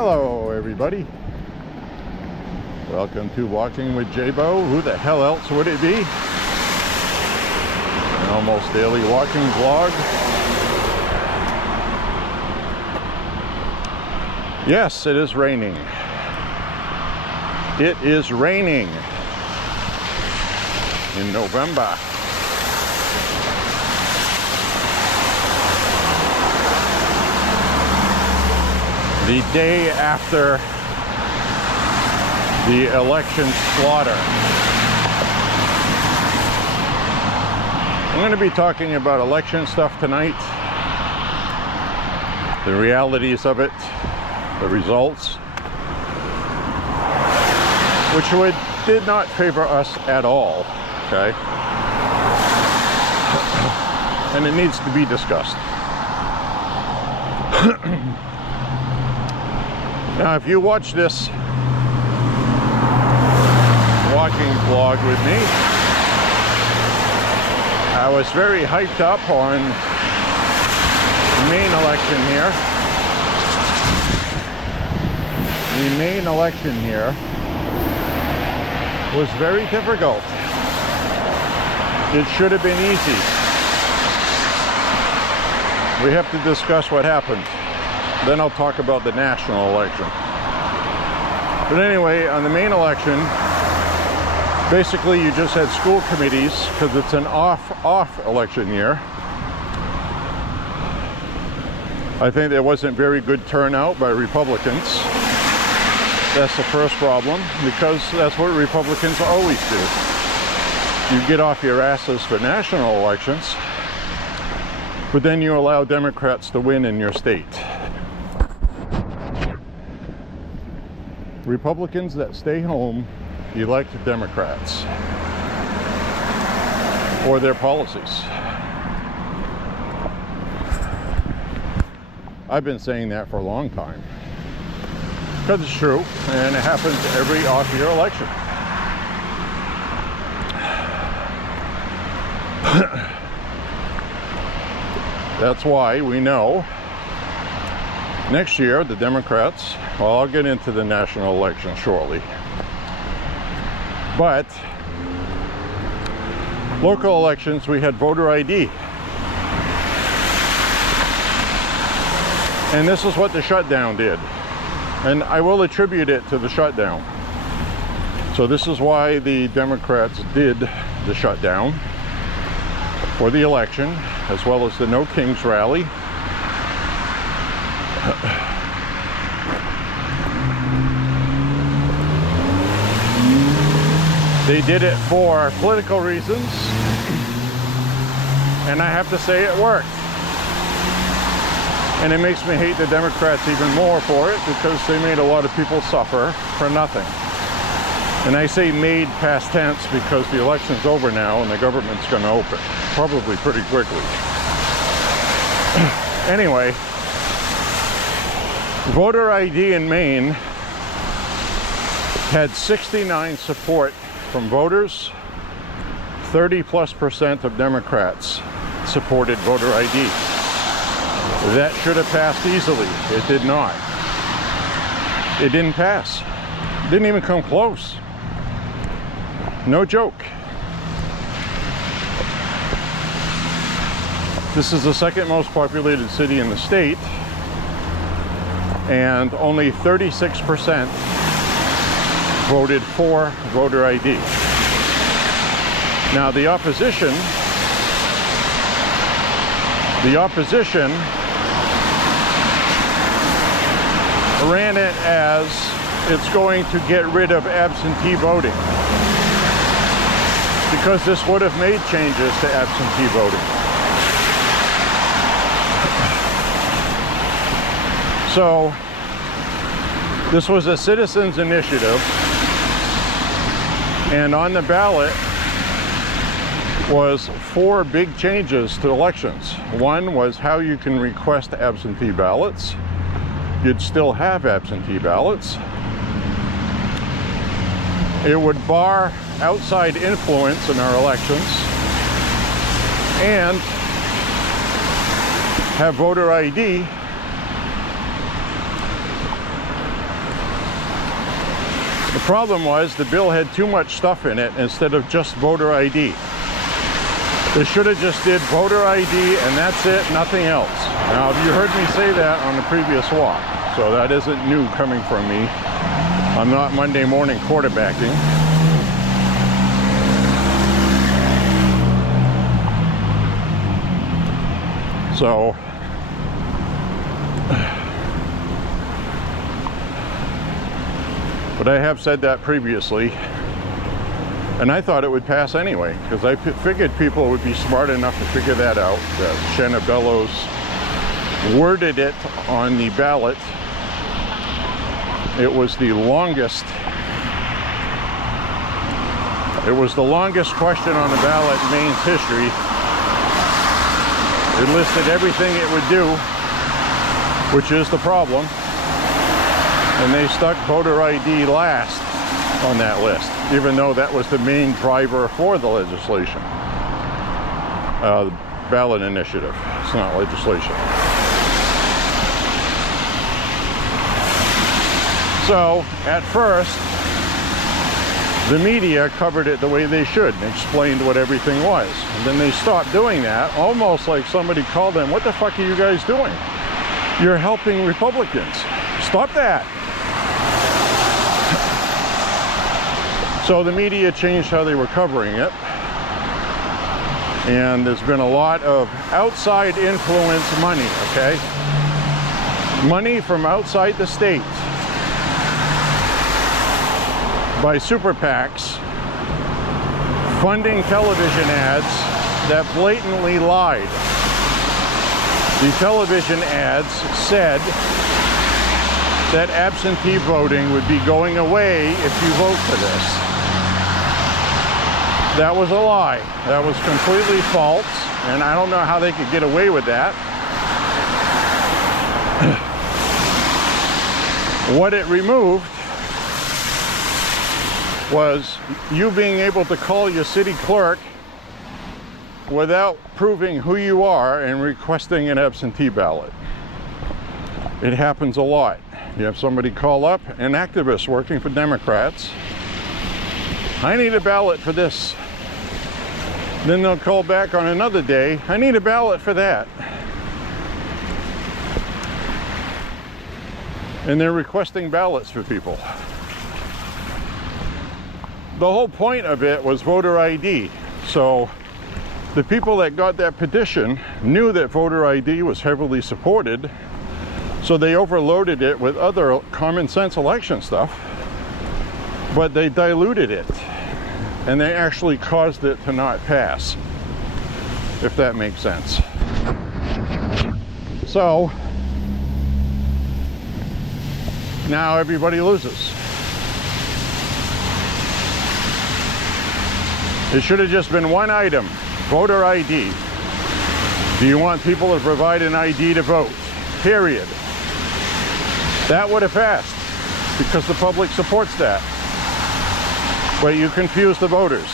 Hello everybody, welcome to Walking with J.Beau. Who the hell else would it be? An almost daily walking vlog. Yes, it is raining. It is raining in November. The day after the election slaughter. I'm going to be talking about election stuff tonight, the realities of it, the results, which did not favor us at all, okay? And it needs to be discussed. Now, if you watch this walking vlog with me, I was very hyped up on the Maine election here. The Maine election here was very difficult. It should have been easy. We have to discuss what happened. Then I'll talk about the national election. But anyway, on the Maine election, basically you just had school committees because it's an off election year. I think there wasn't very good turnout by Republicans. That's the first problem, because that's what Republicans always do. You get off your asses for national elections, but then you allow Democrats to win in your state. Republicans that stay home elect Democrats for their policies. I've been saying that for a long time because it's true, and it happens every off-year election. That's why we know next year the Democrats, well, I'll get into the national election shortly, but local elections we had voter ID, and this is what the shutdown did, and I will attribute it to the shutdown. So this is why the Democrats did the shutdown for the election, as well as the No Kings rally. They did it for political reasons, and I have to say it worked. And it makes me hate the Democrats even more for it, because they made a lot of people suffer for nothing. And I say made past tense because the election's over now and the government's going to open, probably pretty quickly. Anyway, voter ID in Maine had 69 support from voters. 30+% of Democrats supported voter ID. That should have passed easily. It did not. It didn't pass. Didn't even come close. No joke. This is the second most populated city in the state, and only 36% voted for voter ID. Now the opposition ran it as it's going to get rid of absentee voting, because this would have made changes to absentee voting. So this was a citizens' initiative, and on the ballot was 4 big changes to elections. One was how you can request absentee ballots. You'd still have absentee ballots. It would bar outside influence in our elections and have voter ID Problem was the bill had too much stuff in it instead of just voter ID. They should have just did voter ID and that's it, nothing else. Now, you heard me say that on the previous walk, so that isn't new coming from me. I'm not Monday morning quarterbacking. So, but I have said that previously, and I thought it would pass anyway, because I figured people would be smart enough to figure that out, that Shanna Bellows worded it on the ballot. It was the longest question on the ballot in Maine's history. It listed everything it would do, which is the problem. And they stuck voter ID last on that list, even though that was the main driver for the legislation. The ballot initiative. It's not legislation. So, at first, the media covered it the way they should and explained what everything was. And then they stopped doing that, almost like somebody called them, "What the fuck are you guys doing? You're helping Republicans. Stop that." So the media changed how they were covering it. And there's been a lot of outside influence money, okay? Money from outside the state by super PACs funding television ads that blatantly lied. The television ads said that absentee voting would be going away if you vote for this. That was a lie. That was completely false, and I don't know how they could get away with that. What it removed was you being able to call your city clerk without proving who you are and requesting an absentee ballot. It happens a lot. You have somebody call up, an activist working for Democrats, "I need a ballot for this." Then they'll call back on another day, "I need a ballot for that." And they're requesting ballots for people. The whole point of it was voter ID. So the people that got that petition knew that voter ID was heavily supported, so they overloaded it with other common sense election stuff, but they diluted it, and they actually caused it to not pass, if that makes sense. So now everybody loses. It should have just been one item, voter ID. Do you want people to provide an ID to vote? Period. That would have passed, because the public supports that. But you confuse the voters.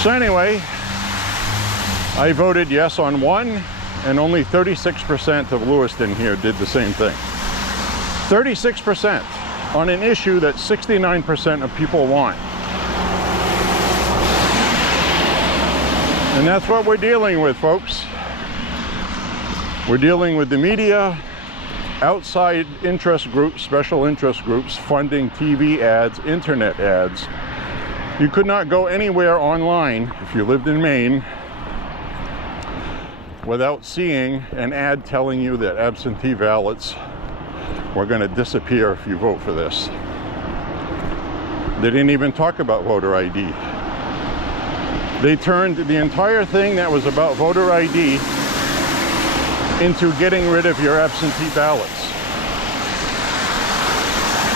So anyway, I voted yes on one, and only 36% of Lewiston here did the same thing. 36% on an issue that 69% of people want. And that's what we're dealing with, folks. We're dealing with the media, outside interest groups, special interest groups, funding TV ads, internet ads. You could not go anywhere online, if you lived in Maine, without seeing an ad telling you that absentee ballots were going to disappear if you vote for this. They didn't even talk about voter ID. They turned the entire thing that was about voter ID into getting rid of your absentee ballots.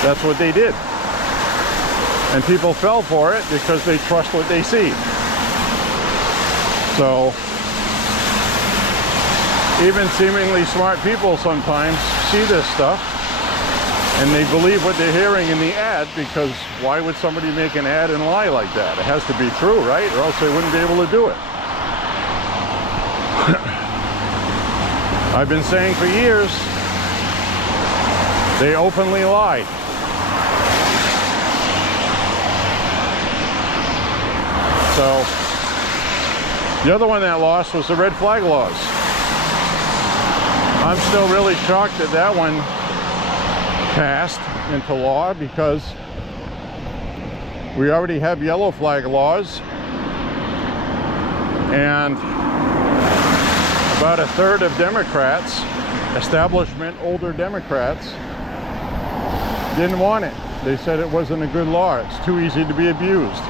That's what they did. And people fell for it because they trust what they see. So, even seemingly smart people sometimes see this stuff and they believe what they're hearing in the ad, because why would somebody make an ad and lie like that? It has to be true, right? Or else they wouldn't be able to do it. I've been saying for years, They openly lie. So, the other one that lost was the red flag laws. I'm still really shocked that that one passed into law, because we already have yellow flag laws, and about a third of Democrats, establishment older Democrats, didn't want it. They said it wasn't a good law. It's too easy to be abused.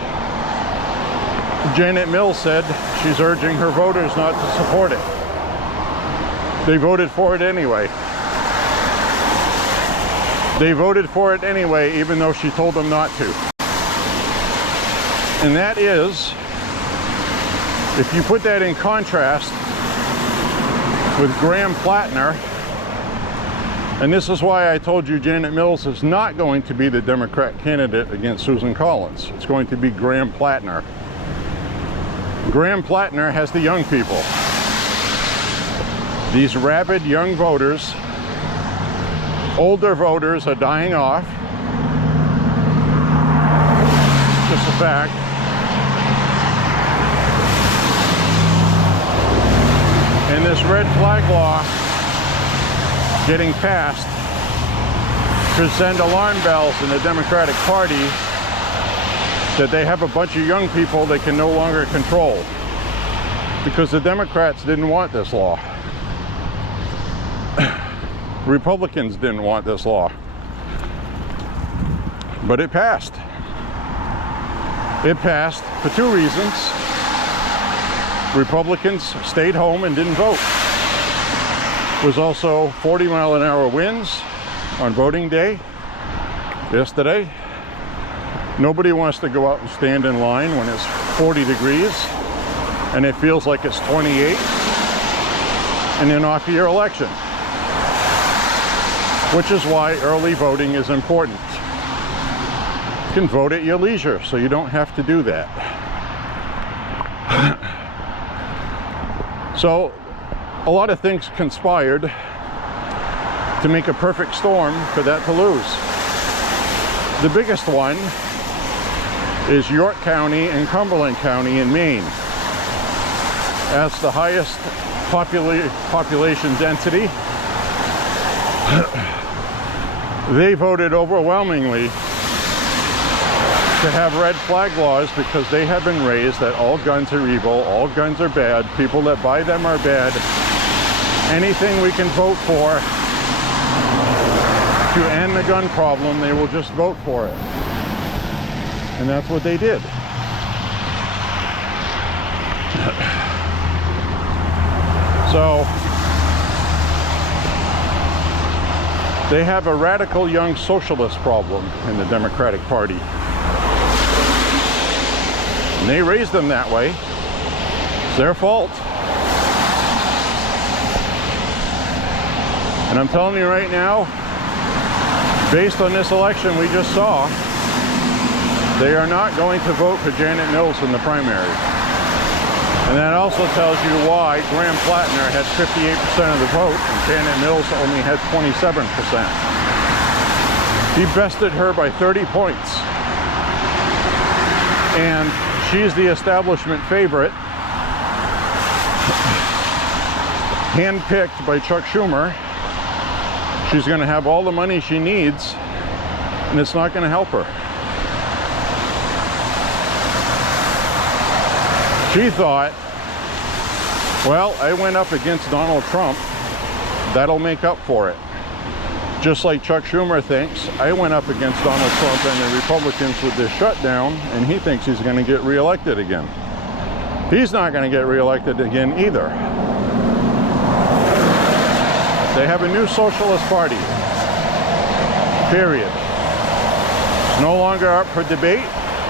Janet Mills said she's urging her voters not to support it. They voted for it anyway. They voted for it anyway, even though she told them not to. And that is, if you put that in contrast with Graham Plattner, and this is why I told you Janet Mills is not going to be the Democrat candidate against Susan Collins. It's going to be Graham Plattner. Graham Plattner has the young people. These rabid young voters, older voters are dying off. Just a fact. And this red flag law getting passed should send alarm bells in the Democratic Party that they have a bunch of young people they can no longer control, because the Democrats didn't want this law. Republicans didn't want this law, but it passed. It passed for two reasons. Republicans stayed home and didn't vote. There was also 40-mile-an-hour winds on voting day yesterday. Nobody wants to go out and stand in line when it's 40 degrees and it feels like it's 28, and then off your election. Which is why early voting is important. You can vote at your leisure, so you don't have to do that. So, a lot of things conspired to make a perfect storm for that to lose. The biggest one is York County and Cumberland County in Maine. That's the highest population density. They voted overwhelmingly to have red flag laws because they have been raised that all guns are evil, all guns are bad, people that buy them are bad. Anything we can vote for to end the gun problem, they will just vote for it. And that's what they did. So, they have a radical young socialist problem in the Democratic Party. And they raised them that way. It's their fault. And I'm telling you right now, based on this election we just saw, they are not going to vote for Janet Mills in the primary. And that also tells you why Graham Plattner had 58% of the vote and Janet Mills only had 27%. He bested her by 30 points. And she's the establishment favorite, handpicked by Chuck Schumer. She's going to have all the money she needs, and it's not going to help her. She thought, well, I went up against Donald Trump, that'll make up for it. Just like Chuck Schumer thinks, I went up against Donald Trump and the Republicans with this shutdown, and he thinks he's going to get reelected again. He's not going to get reelected again either. They have a new socialist party, period. It's no longer up for debate.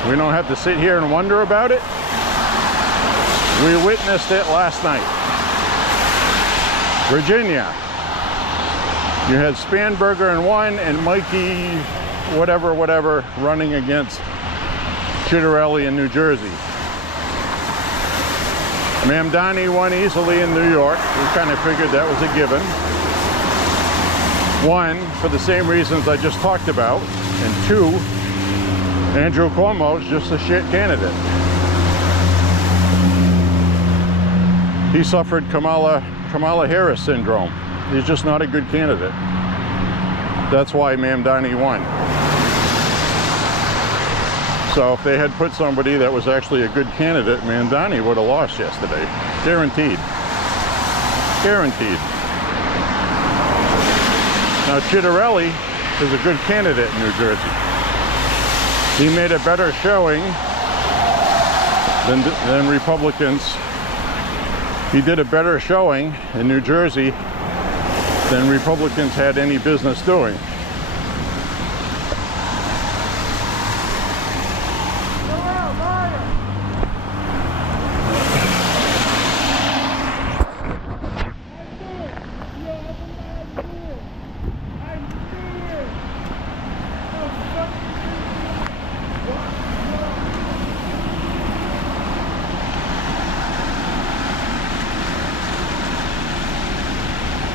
We don't have to sit here and wonder about it. We witnessed it last night. Virginia. You had Spanberger in one and Mikey whatever running against Chitarelli in New Jersey. Mamdani won easily in New York. We kind of figured that was a given. One, for the same reasons I just talked about, and two, Andrew Cuomo's just a shit candidate. He suffered Kamala Harris syndrome. He's just not a good candidate. That's why Mamdani won. So if they had put somebody that was actually a good candidate, Mamdani would have lost yesterday. Guaranteed. Guaranteed. Now Chitterelli is a good candidate in New Jersey. He made a better showing than Republicans. He did a better showing in New Jersey than Republicans had any business doing.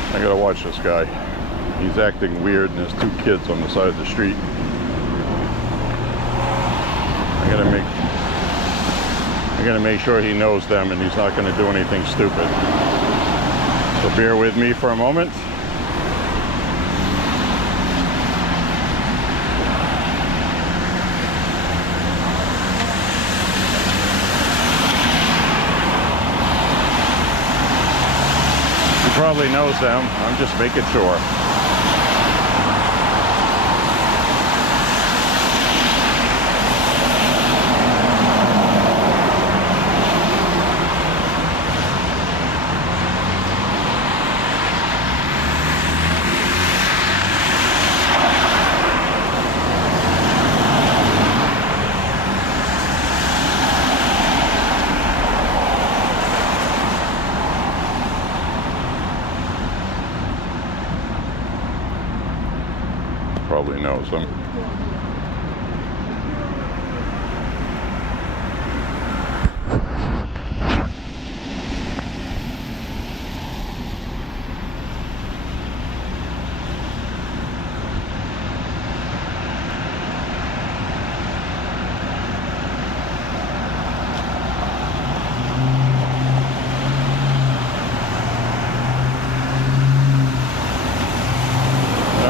I gotta watch this guy. He's acting weird and there's two kids on the side of the street. I gotta make sure he knows them and he's not gonna do anything stupid. So bear with me for a moment. Probably knows them. I'm just making sure. Probably knows them.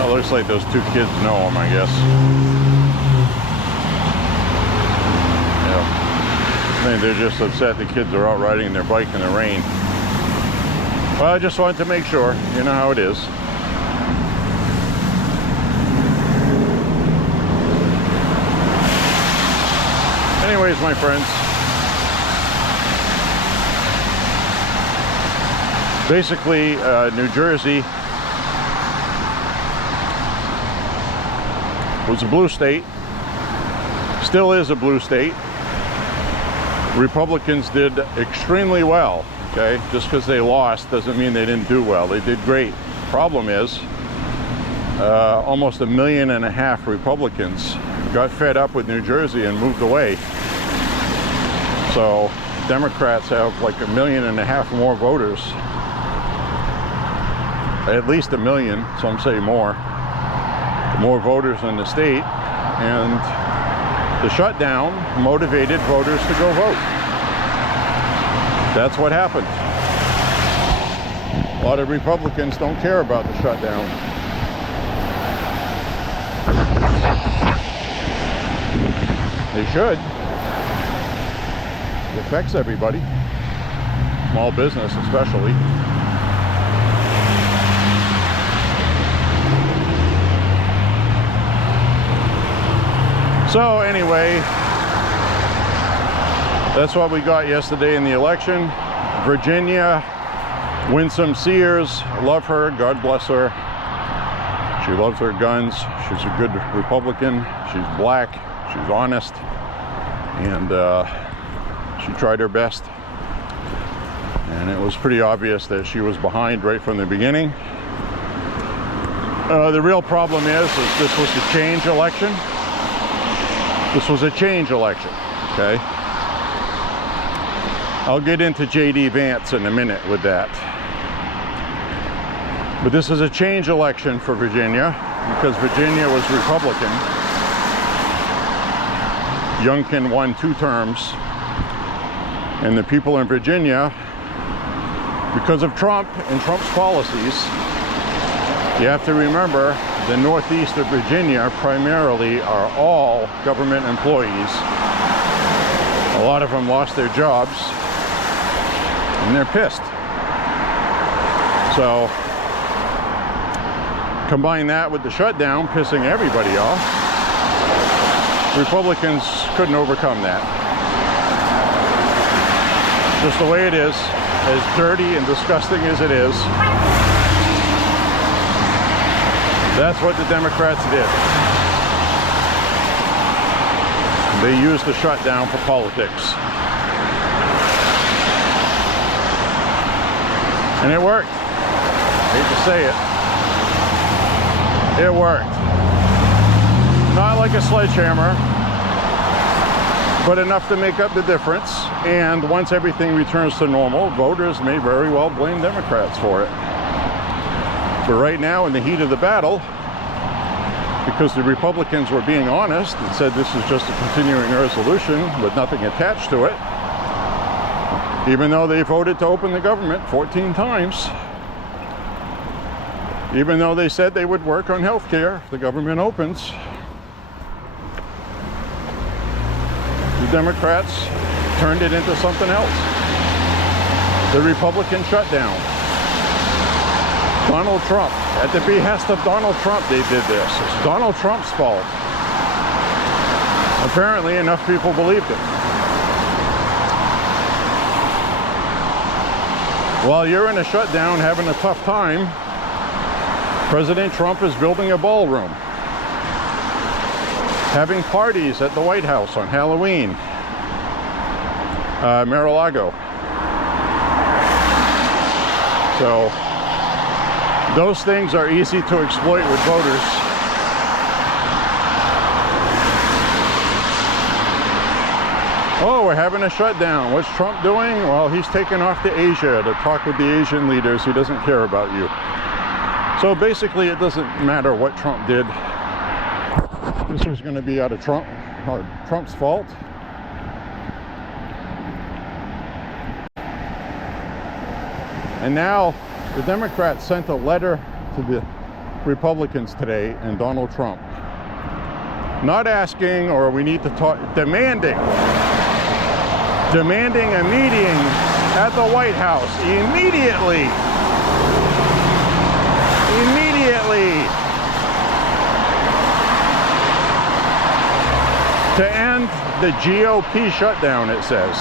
Looks like those two kids know him, I guess. Yeah. I think they're just upset the kids are out riding their bike in the rain. Well, I just wanted to make sure. You know how it is. Anyways, my friends. Basically, New Jersey was a blue state, still is a blue state. Republicans did extremely well, okay? Just because they lost doesn't mean they didn't do well. They did great. Problem is, almost 1.5 million Republicans got fed up with New Jersey and moved away. So Democrats have like 1.5 million more voters. At least 1 million, some say more voters in the state, and the shutdown motivated voters to go vote. That's what happened. A lot of Republicans don't care about the shutdown. They should. It affects everybody, small business especially. So anyway, that's what we got yesterday in the election. Virginia, Winsome Sears, love her, God bless her. She loves her guns. She's a good Republican. She's black, she's honest, and she tried her best. And it was pretty obvious that she was behind right from the beginning. The real problem is this was a change election. This was a change election, okay? I'll get into J.D. Vance in a minute with that. But this is a change election for Virginia because Virginia was Republican. Youngkin won 2 terms. And the people in Virginia, because of Trump and Trump's policies, you have to remember the northeast of Virginia primarily are all government employees. A lot of them lost their jobs and they're pissed. So combine that with the shutdown pissing everybody off, Republicans couldn't overcome that. Just the way it is, as dirty and disgusting as it is, that's what the Democrats did. They used the shutdown for politics. And it worked. I hate to say it. It worked. Not like a sledgehammer, but enough to make up the difference. And once everything returns to normal, voters may very well blame Democrats for it. But right now, in the heat of the battle, because the Republicans were being honest and said this is just a continuing resolution with nothing attached to it, even though they voted to open the government 14 times, even though they said they would work on health care if the government opens, the Democrats turned it into something else. The Republican shutdown. Donald Trump. At the behest of Donald Trump, they did this. It's Donald Trump's fault. Apparently, enough people believed it. While you're in a shutdown having a tough time, President Trump is building a ballroom, having parties at the White House on Halloween, Mar-a-Lago. So those things are easy to exploit with voters. Oh, we're having a shutdown. What's Trump doing? Well, he's taken off to Asia to talk with the Asian leaders. He doesn't care about you. So basically, it doesn't matter what Trump did. This was going to be out of Trump's fault. And now the Democrats sent a letter to the Republicans today and Donald Trump, not asking, or we need to talk, demanding a meeting at the White House immediately. To end the GOP shutdown, it says.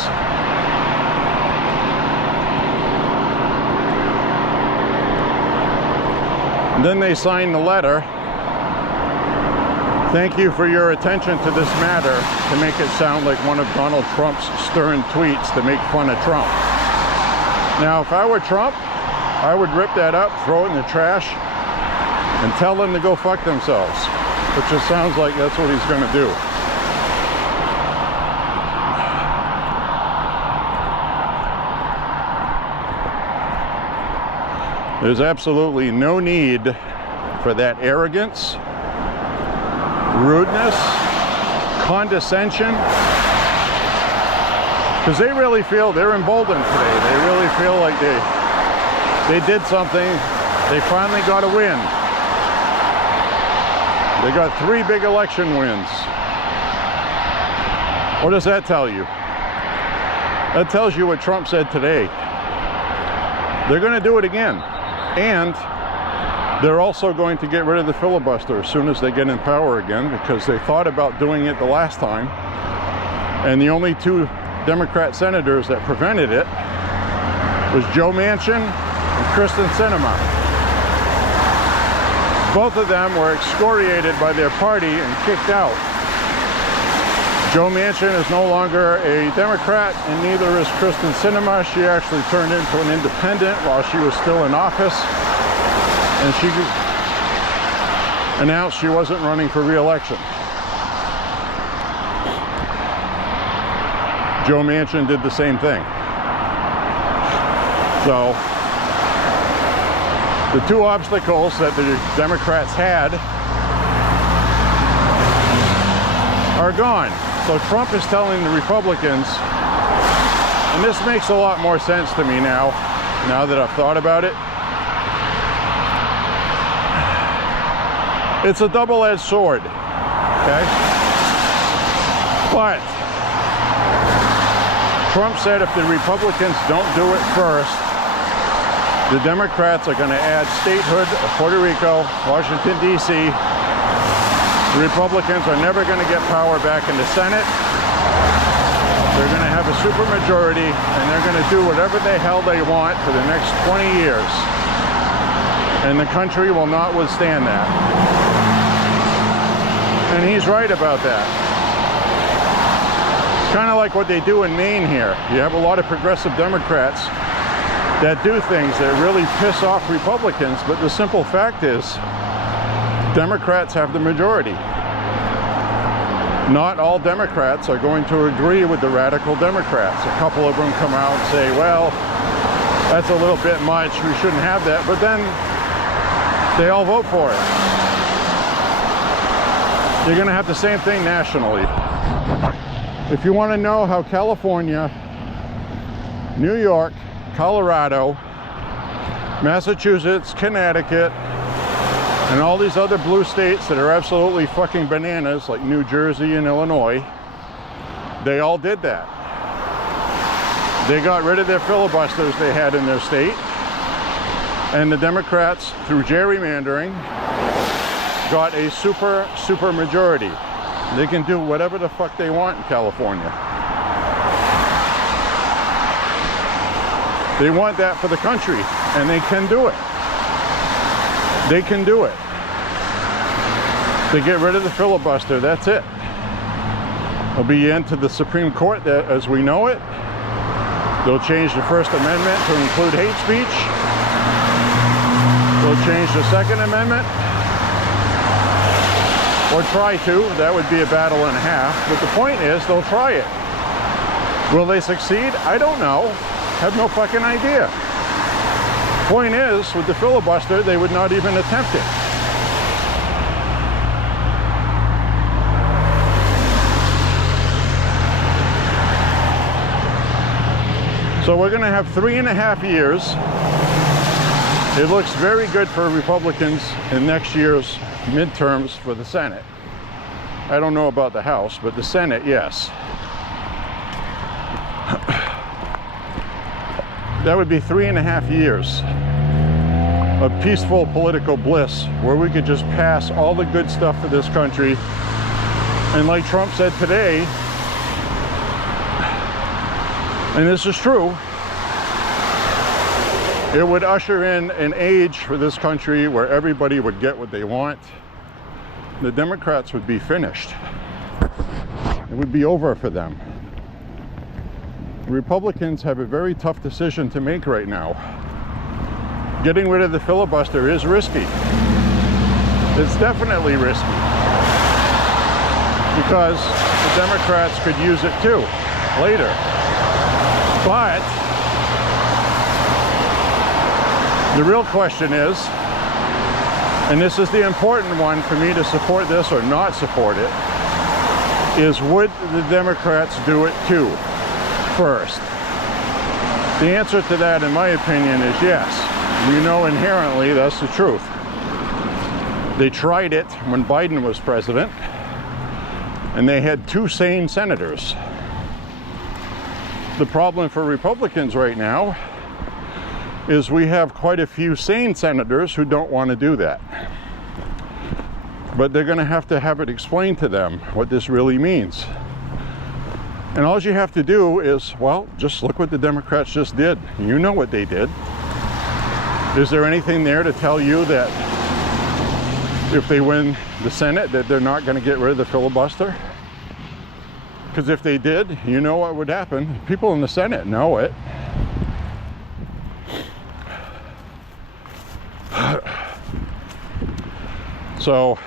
And then they signed the letter. Thank you for your attention to this matter, to make it sound like one of Donald Trump's stern tweets to make fun of Trump. Now, if I were Trump, I would rip that up, throw it in the trash, and tell them to go fuck themselves. Which just sounds like that's what he's going to do. There's absolutely no need for that arrogance, rudeness, condescension, because they really feel they're emboldened today. They really feel like they did something. They finally got a win. They got 3 big election wins. What does that tell you? That tells you what Trump said today. They're going to do it again. And they're also going to get rid of the filibuster as soon as they get in power again, because they thought about doing it the last time. And the only 2 Democrat senators that prevented it was Joe Manchin and Kristen Sinema. Both of them were excoriated by their party and kicked out. Joe Manchin is no longer a Democrat, and neither is Kristen Sinema. She actually turned into an independent while she was still in office, and she announced she wasn't running for re-election. Joe Manchin did the same thing. So The two obstacles that the Democrats had are gone. So Trump is telling the Republicans, and this makes a lot more sense to me now that I've thought about it. It's a double-edged sword, okay? But Trump said if the Republicans don't do it first, the Democrats are going to add statehood of Puerto Rico, Washington, D.C. The Republicans are never going to get power back in the Senate. They're going to have a supermajority, and they're going to do whatever the hell they want for the next 20 years. And the country will not withstand that. And he's right about that. It's kind of like what they do in Maine here. You have a lot of progressive Democrats that do things that really piss off Republicans, but the simple fact is, Democrats have the majority. Not all Democrats are going to agree with the radical Democrats. A couple of them come out and say, well, that's a little bit much, we shouldn't have that, but then they all vote for it. You're going to have the same thing nationally. If you want to know how California, New York, Colorado, Massachusetts, Connecticut, and all these other blue states that are absolutely fucking bananas, like New Jersey and Illinois, they all did that. They got rid of their filibusters they had in their state, and the Democrats, through gerrymandering, got a super majority. They can do whatever the fuck they want in California. They want that for the country, and they can do it. They can do it. They get rid of the filibuster, that's it. It'll be into the Supreme Court as we know it. They'll change the First Amendment to include hate speech. They'll change the Second Amendment. Or try to. That would be a battle and a half. But the point is, they'll try it. Will they succeed? I don't know. Have no fucking idea. Point is, with the filibuster, they would not even attempt it. So we're going to have 3.5 years. It looks very good for Republicans in next year's midterms for the Senate. I don't know about the House, but the Senate, yes. That would be 3.5 years of peaceful political bliss where we could just pass all the good stuff for this country. And like Trump said today, and this is true, it would usher in an age for this country where everybody would get what they want. The Democrats would be finished. It would be over for them. Republicans have a very tough decision to make right now. Getting rid of the filibuster is risky. It's definitely risky. Because the Democrats could use it too, later. But the real question is, and this is the important one for me to support this or not support it, is would the Democrats do it too, first? The answer to that, in my opinion, is yes. You know inherently that's the truth. They tried it when Biden was president, and they had 2 sane senators. The problem for Republicans right now is we have quite a few sane senators who don't want to do that. But they're going to have it explained to them what this really means. And all you have to do is, well, just look what the Democrats just did. You know what they did. Is there anything there to tell you that if they win the Senate that they're not going to get rid of the filibuster? Because if they did, you know what would happen. People in the Senate know it. So,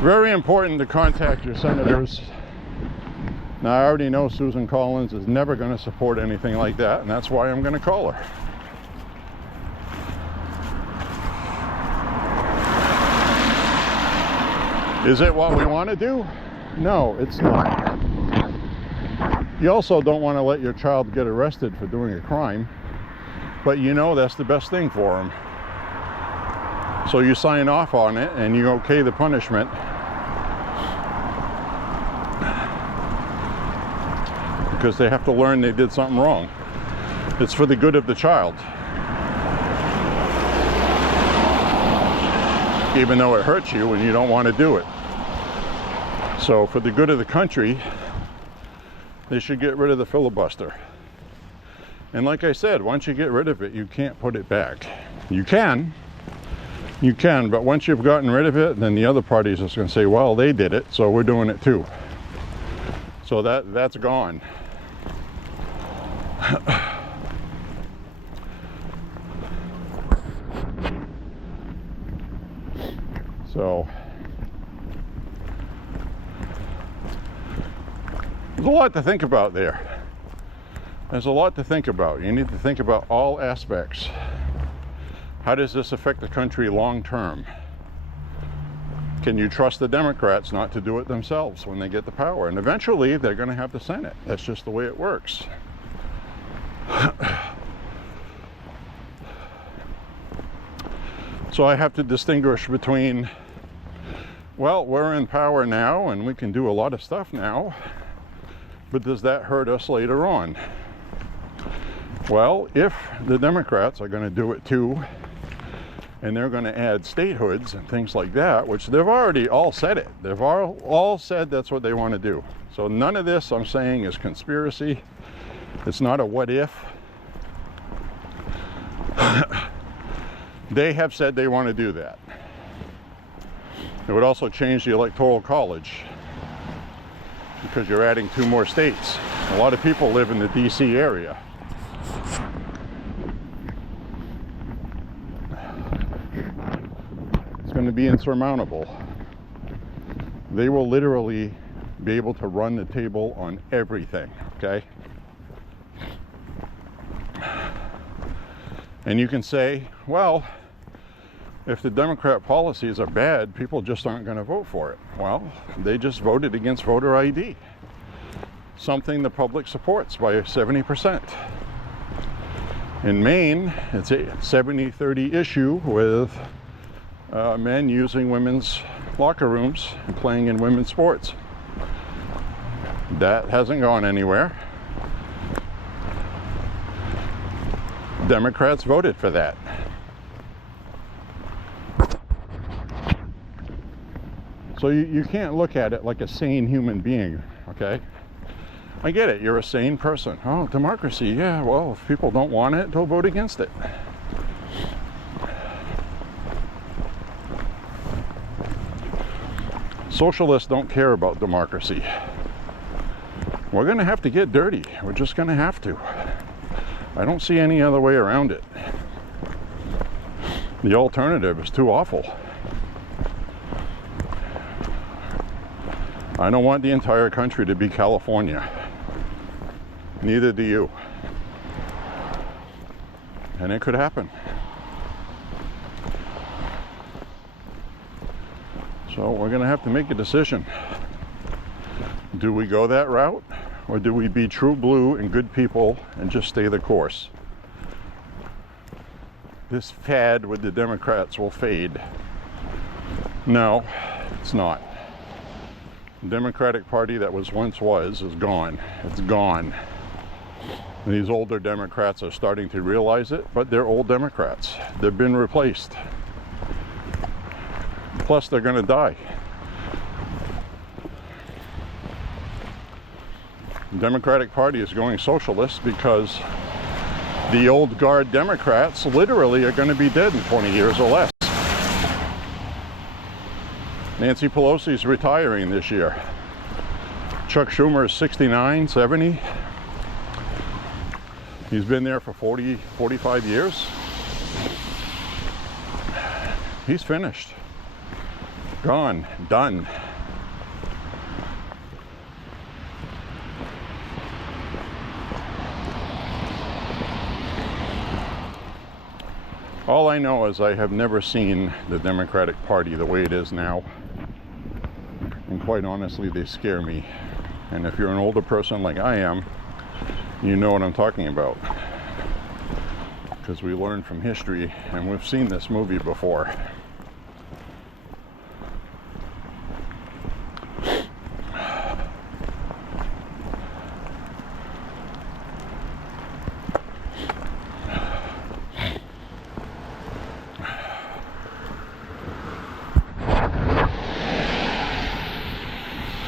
very important to contact your senators. Now, I already know Susan Collins is never going to support anything like that, and that's why I'm going to call her. Is it what we want to do? No, it's not. You also don't want to let your child get arrested for doing a crime, but you know that's the best thing for them. So you sign off on it and you okay the punishment. Because they have to learn they did something wrong. It's for the good of the child. Even though it hurts you and you don't want to do it. So for the good of the country, they should get rid of the filibuster. And like I said, once you get rid of it, you can't put it back. You can, but once you've gotten rid of it, then the other party is just going to say, well, they did it, so we're doing it too. So that's gone. So there's a lot to think about there. There's a lot to think about. You need to think about all aspects. How does this affect the country long term? Can you trust the Democrats not to do it themselves when they get the power? And eventually they're going to have the Senate. That's just the way it works. So I have to distinguish between, well, we're in power now and we can do a lot of stuff now, but does that hurt us later on? Well, if the Democrats are going to do it too, and they're going to add statehoods and things like that, which they've already all said it. They've all said that's what they want to do. So none of this I'm saying is conspiracy. It's not a what if. They have said they want to do that. It would also change the Electoral College because you're adding 2 more states. A lot of people live in the DC area. It's going to be insurmountable. They will literally be able to run the table on everything, okay? And you can say, well, if the Democrat policies are bad, people just aren't going to vote for it. Well, they just voted against voter ID, something the public supports by 70%. In Maine, it's a 70-30 issue with men using women's locker rooms and playing in women's sports. That hasn't gone anywhere. Democrats voted for that. So you can't look at it like a sane human being, okay? I get it, you're a sane person. Oh, democracy, yeah, well, if people don't want it, they'll vote against it. Socialists don't care about democracy. We're going to have to get dirty. We're just going to have to. I don't see any other way around it. The alternative is too awful. I don't want the entire country to be California. Neither do you. And it could happen. So we're going to have to make a decision. Do we go that route? Or do we be true blue and good people and just stay the course? This fad with the Democrats will fade. No, it's not. The Democratic Party that was is gone. It's gone. And these older Democrats are starting to realize it, but they're old Democrats. They've been replaced. Plus, they're going to die. The Democratic Party is going socialist because the old guard Democrats literally are going to be dead in 20 years or less. Nancy Pelosi's retiring this year. Chuck Schumer is 69, 70. He's been there for 40, 45 years. He's finished. Gone. Done. All I know is I have never seen the Democratic Party the way it is now. quite honestly, they scare me. And if you're an older person like I am, you know what I'm talking about. Because we learn from history, and we've seen this movie before.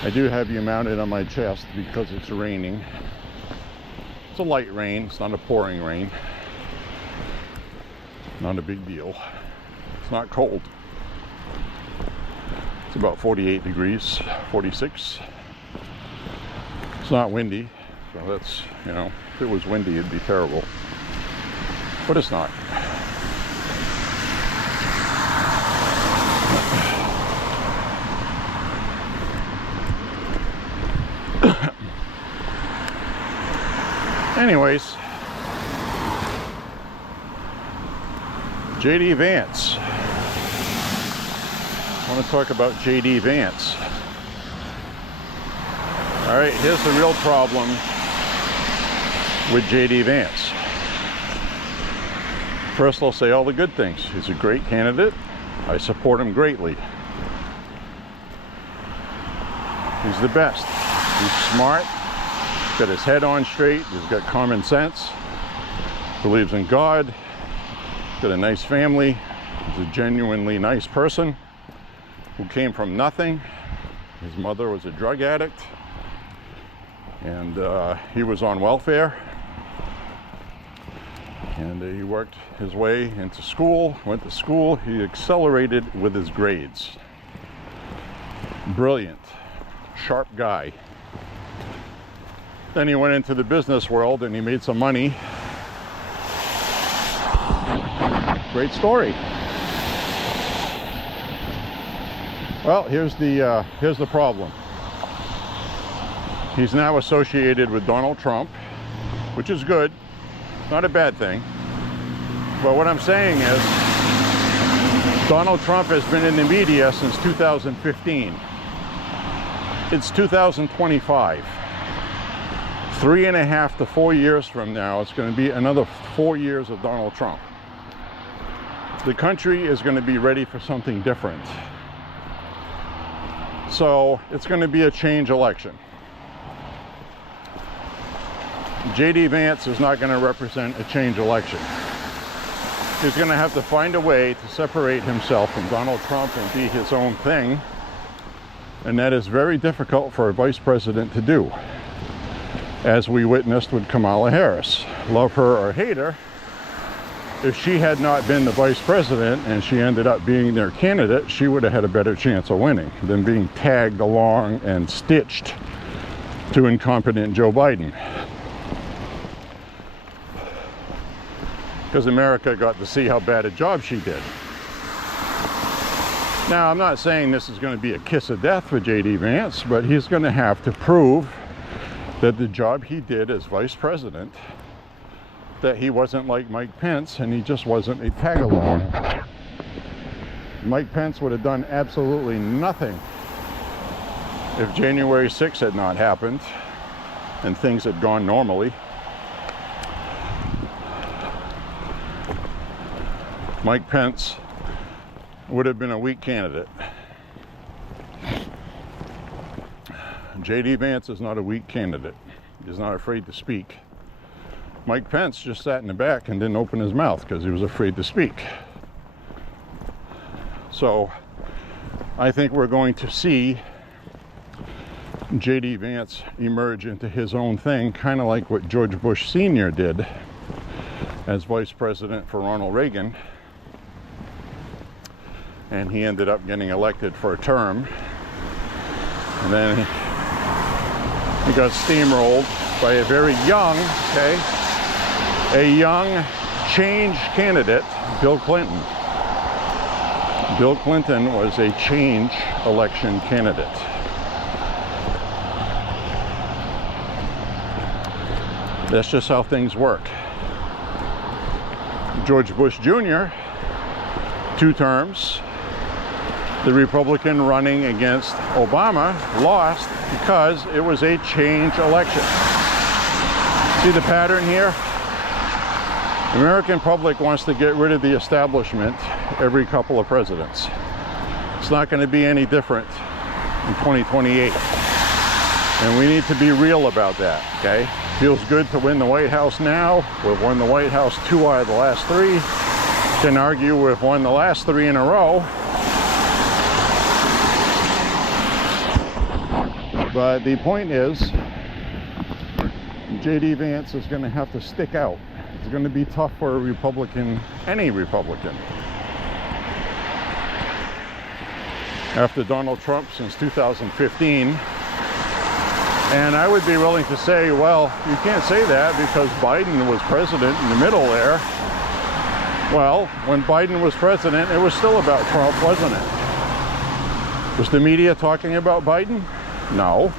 I do have you mounted on my chest because it's raining. It's a light rain, it's not a pouring rain. Not a big deal. It's not cold. It's about 48 degrees, 46. It's not windy, so that's, you know, if it was windy it'd be terrible. But it's not. Anyways, J.D. Vance. I want to talk about J.D. Vance. All right, here's the real problem with J.D. Vance. First, I'll say all the good things. He's a great candidate. I support him greatly. He's the best. He's smart. He's got his head on straight. He's got common sense. Believes in God. Got a nice family. He's a genuinely nice person who came from nothing. His mother was a drug addict, and he was on welfare. And he worked his way into school, went to school. He accelerated with his grades. Brilliant, sharp guy. Then he went into the business world and he made some money. Great story. Well, here's the problem. He's now associated with Donald Trump, which is good, not a bad thing. But what I'm saying is, Donald Trump has been in the media since 2015. It's 2025. 3.5 to 4 years from now, it's going to be another 4 years of Donald Trump. The country is going to be ready for something different. So it's going to be a change election. J.D. Vance is not going to represent a change election. He's going to have to find a way to separate himself from Donald Trump and be his own thing. And that is very difficult for a vice president to do, as we witnessed with Kamala Harris. Love her or hate her, if she had not been the vice president and she ended up being their candidate, she would have had a better chance of winning than being tagged along and stitched to incompetent Joe Biden. Because America got to see how bad a job she did. Now, I'm not saying this is going to be a kiss of death for J.D. Vance, but he's going to have to prove that the job he did as vice president, that he wasn't like Mike Pence and he just wasn't a tag-along. Mike Pence would have done absolutely nothing if January 6th had not happened and things had gone normally. Mike Pence would have been a weak candidate. J.D. Vance is not a weak candidate. He's not afraid to speak. Mike Pence just sat in the back and didn't open his mouth because he was afraid to speak. So I think we're going to see J.D. Vance emerge into his own thing, kind of like what George Bush Sr. did as vice president for Ronald Reagan. And he ended up getting elected for a term. And then he got steamrolled by a very young, a young change candidate, Bill Clinton. Bill Clinton was a change election candidate. That's just how things work. George Bush Jr., 2 terms, The Republican running against Obama lost because it was a change election. See the pattern here? The American public wants to get rid of the establishment every couple of presidents. It's not going to be any different in 2028. And we need to be real about that, okay? Feels good to win the White House now. We've won the White House 2 out of the last 3. Can argue we've won the last 3 in a row. But the point is, J.D. Vance is going to have to stick out. It's going to be tough for a Republican, any Republican. After Donald Trump since 2015. And I would be willing to say, well, you can't say that because Biden was president in the middle there. Well, when Biden was president, it was still about Trump, wasn't it? Was the media talking about Biden? No.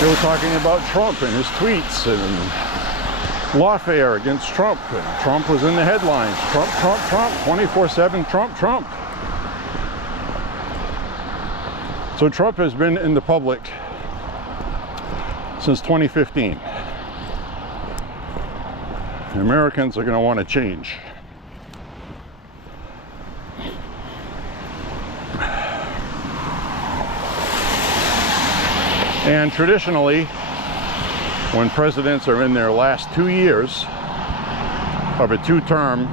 They were talking about Trump and his tweets and lawfare against Trump. And Trump was in the headlines. Trump, Trump, Trump, 24/7, Trump, Trump. So Trump has been in the public since 2015. The Americans are going to want to change. And traditionally, when presidents are in their last 2 years of a 2-term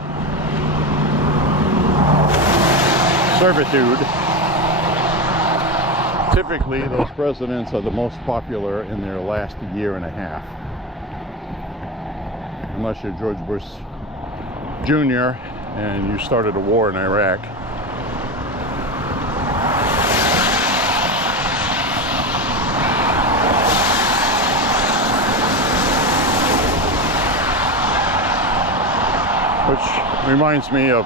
servitude, typically those presidents are the most popular in their last 1.5 years. Unless you're George Bush Jr. and you started a war in Iraq. Which reminds me of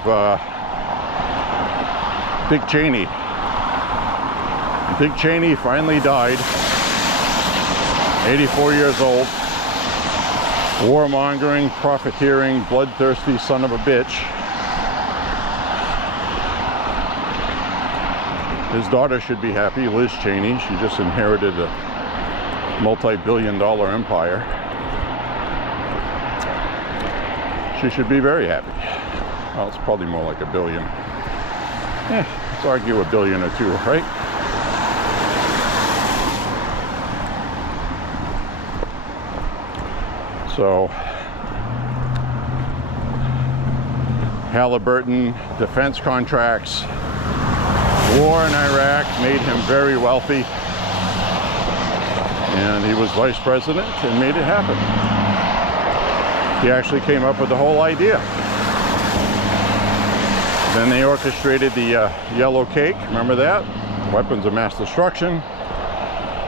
Dick Cheney. Dick Cheney finally died, 84 years old, warmongering, profiteering, bloodthirsty son of a bitch. His daughter should be happy, Liz Cheney. She just inherited a multi-billion-dollar empire. She should be very happy. Well, it's probably more like $1 billion. Let's argue $1 billion or 2, right? So, Halliburton, defense contracts, war in Iraq made him very wealthy. And he was vice president and made it happen. He actually came up with the whole idea. Then they orchestrated the yellow cake, remember that? Weapons of mass destruction.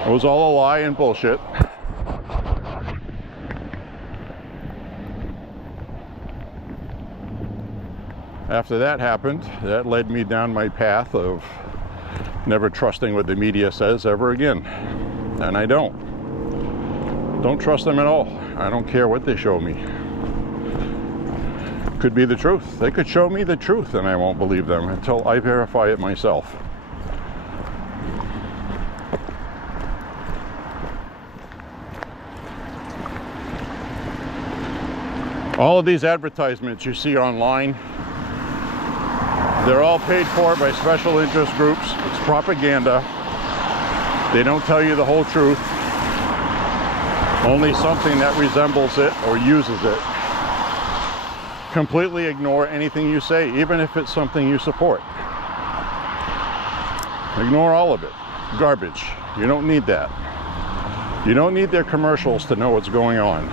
It was all a lie and bullshit. After that happened, that led me down my path of never trusting what the media says ever again. And I don't. Don't trust them at all. I don't care what they show me. Could be the truth. They could show me the truth and I won't believe them until I verify it myself. All of these advertisements you see online, they're all paid for by special interest groups. It's propaganda. They don't tell you the whole truth. Only something that resembles it or uses it. Completely ignore anything you say, even if it's something you support. Ignore all of it. Garbage. You don't need that. You don't need their commercials to know what's going on.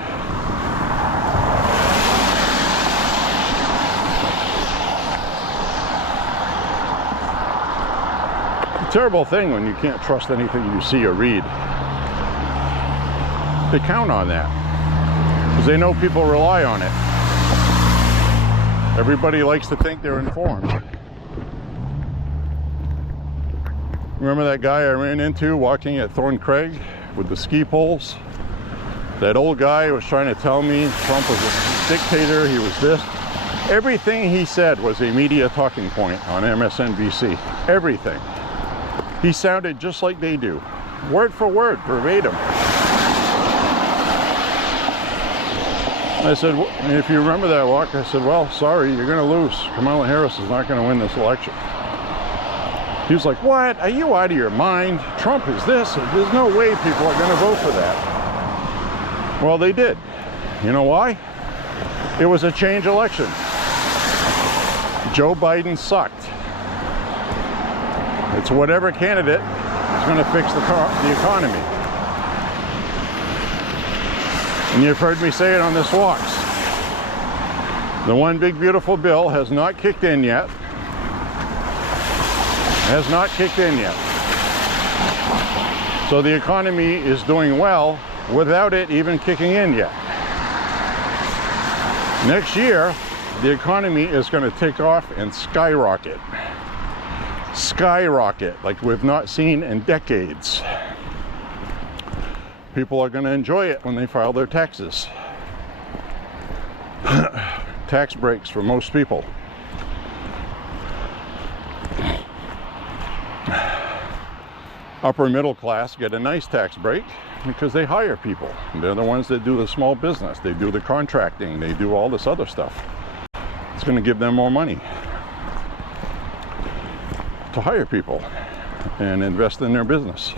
It's a terrible thing when you can't trust anything you see or read. They count on that because they know people rely on it. Everybody likes to think they're informed. Remember that guy I ran into walking at Thorn Craig with the ski poles? That old guy was trying to tell me Trump was a dictator, he was this. Everything he said was a media talking point on MSNBC. Everything. He sounded just like they do. Word for word, verbatim. I said, if you remember that walk, I said, well, sorry, you're going to lose. Kamala Harris is not going to win this election. He was like, what? Are you out of your mind? Trump is this. There's no way people are going to vote for that. Well, they did. You know why? It was a change election. Joe Biden sucked. It's whatever candidate is going to fix the economy. And you've heard me say it on this walks. The one big beautiful bill has not kicked in yet. Has not kicked in yet. So the economy is doing well without it even kicking in yet. Next year, the economy is going to take off and skyrocket. Skyrocket like we've not seen in decades. People are going to enjoy it when they file their taxes. Tax breaks for most people. Upper middle class get a nice tax break because they hire people. They're the ones that do the small business. They do the contracting. They do all this other stuff. It's going to give them more money to hire people and invest in their business.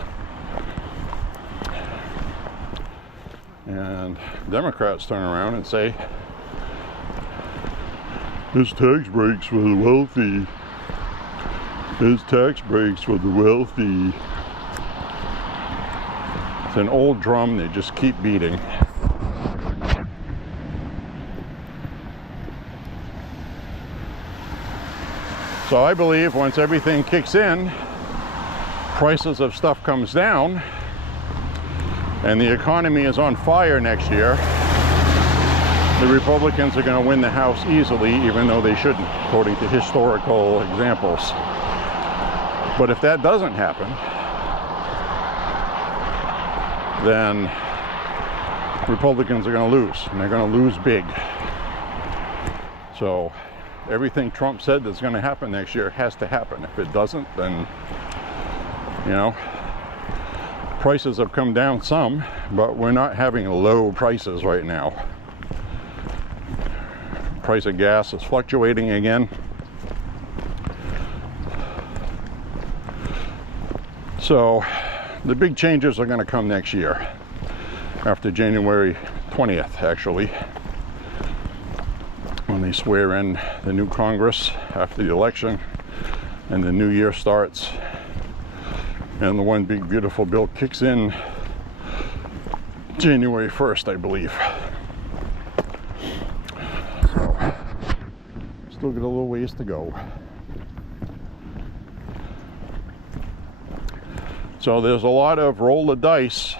And Democrats turn around and say, there's tax breaks for the wealthy. There's tax breaks for the wealthy. It's an old drum they just keep beating. So I believe once everything kicks in, prices of stuff comes down, and the economy is on fire next year, the Republicans are going to win the House easily, even though they shouldn't, according to historical examples. But if that doesn't happen, then Republicans are going to lose, and they're going to lose big. So everything Trump said that's going to happen next year has to happen. If it doesn't, then, you know, prices have come down some, but we're not having low prices right now. Price of gas is fluctuating again. So the big changes are going to come next year, after January 20th, actually, when they swear in the new Congress after the election and the new year starts, and the one big beautiful bill kicks in January 1st, I believe. So still got a little ways to go. So there's a lot of roll the dice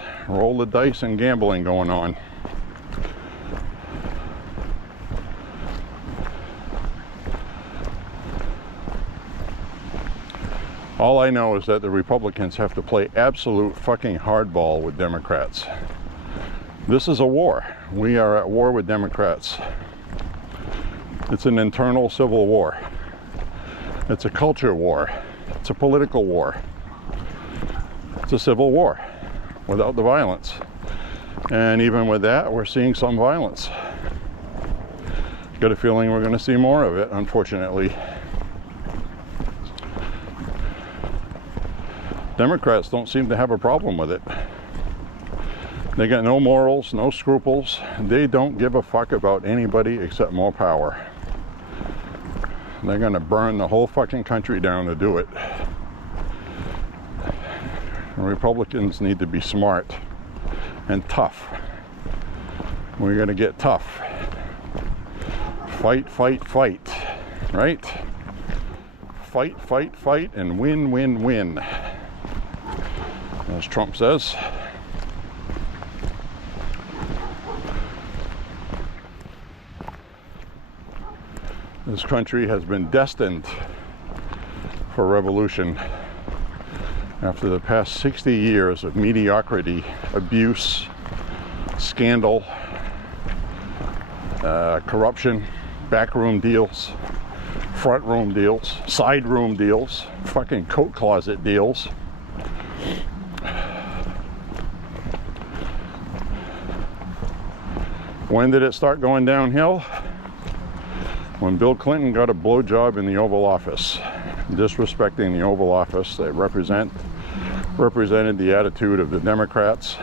and gambling going on. All I know is that the Republicans have to play absolute fucking hardball with Democrats. This is a war. We are at war with Democrats. It's an internal civil war. It's a culture war. It's a political war. It's a civil war without the violence. And even with that, we're seeing some violence. Got a feeling we're going to see more of it, unfortunately. Democrats don't seem to have a problem with it. They got no morals, no scruples. They don't give a fuck about anybody except more power. They're going to burn the whole fucking country down to do it. And Republicans need to be smart and tough. We're going to get tough. Fight, fight, fight. Right? Fight, fight, fight, and win, win, win. As Trump says. This country has been destined for revolution after the past 60 years of mediocrity, abuse, scandal, corruption, back room deals, front room deals, side room deals, fucking coat closet deals. When did it start going downhill? When Bill Clinton got a blowjob in the Oval Office, disrespecting the Oval Office that represented the attitude of the Democrats.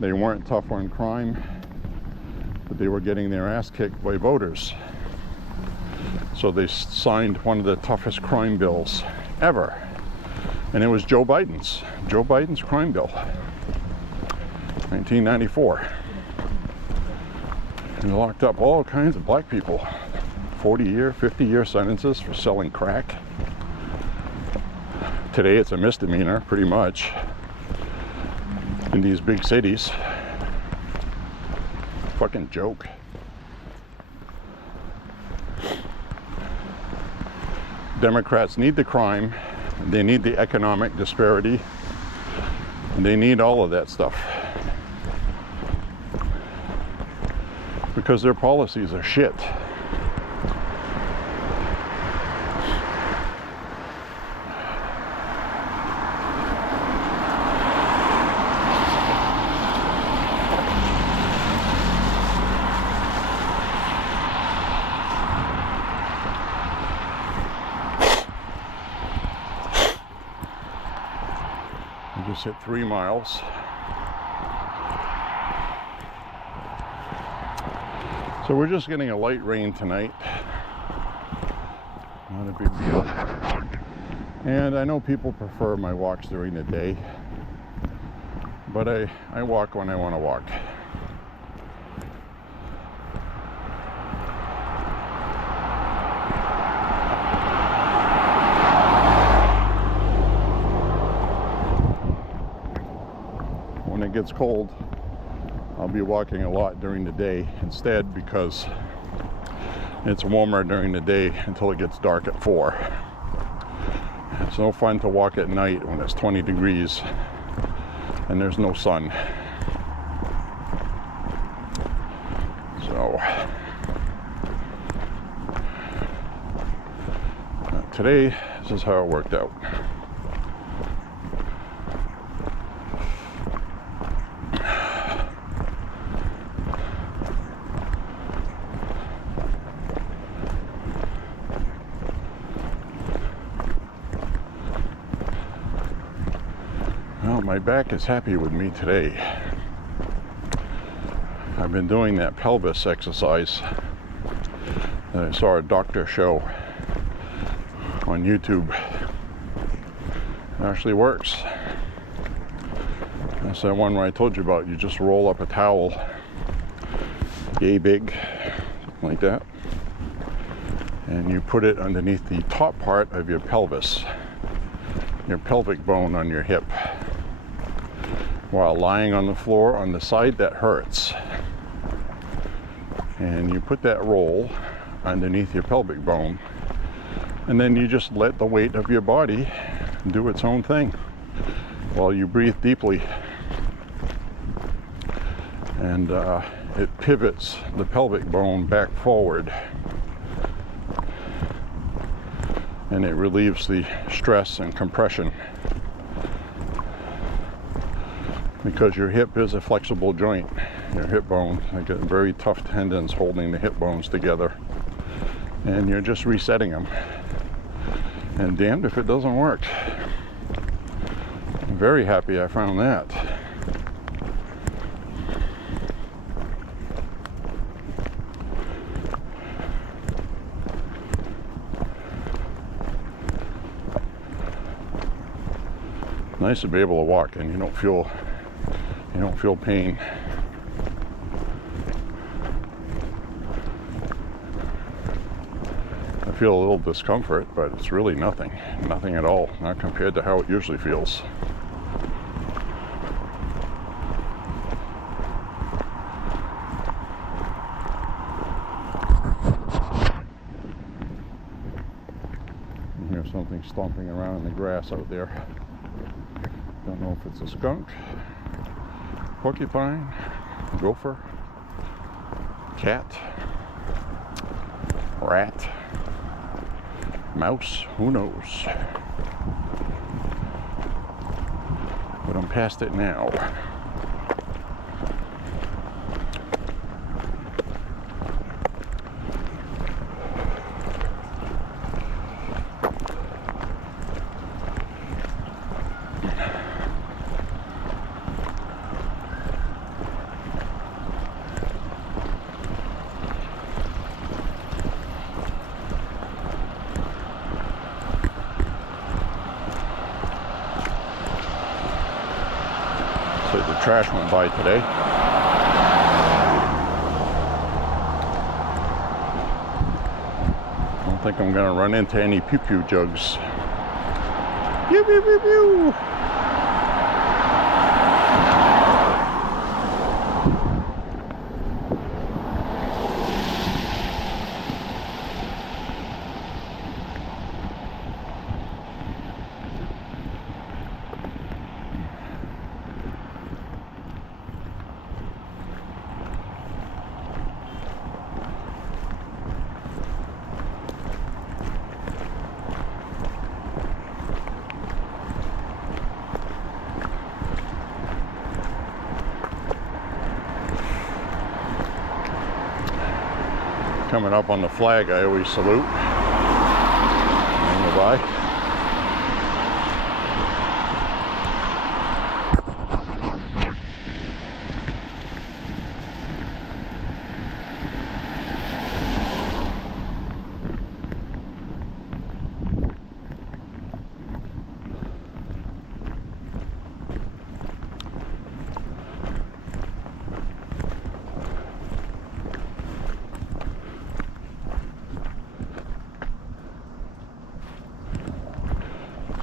They weren't tough on crime, but they were getting their ass kicked by voters. So they signed one of the toughest crime bills ever. And it was Joe Biden's crime bill, 1994. And locked up all kinds of black people, 40-year, 50-year sentences for selling crack. Today it's a misdemeanor, pretty much, in these big cities. Fucking joke. Democrats need the crime, they need the economic disparity, and they need all of that stuff. Because their policies are shit. I just hit 3 miles. So we're just getting a light rain tonight. Not a big deal. And I know people prefer my walks during the day, but I walk when I want to walk. When it gets cold, I'll be walking a lot during the day instead, because it's warmer during the day until it gets dark at 4. It's no fun to walk at night when it's 20 degrees and there's no sun. So today, this is how it worked out. Well, my back is happy with me today. I've been doing that pelvis exercise that I saw a doctor show on YouTube. It actually works. That's that one where I told you about. You just roll up a towel, yay big, something like that, and you put it underneath the top part of your pelvis, your pelvic bone on your hip, while lying on the floor on the side that hurts. And you put that roll underneath your pelvic bone, and then you just let the weight of your body do its own thing while you breathe deeply. And it pivots the pelvic bone back forward, and it relieves the stress and compression, because your hip is a flexible joint. Your hip bone, like got very tough tendons holding the hip bones together, and you're just resetting them. And damned if it doesn't work. I'm very happy I found that. Nice to be able to walk and you don't feel pain. I feel a little discomfort, but it's really nothing at all, not compared to how it usually feels. I hear something stomping around in the grass out there. Don't know if it's a skunk, porcupine, gopher, cat. rat, mouse, who knows? But I'm past it now. The trash went by today. I don't think I'm going to run into any pew-pew jugs. Pew, pew, pew, pew. Coming up on the flag, I always salute. Bye.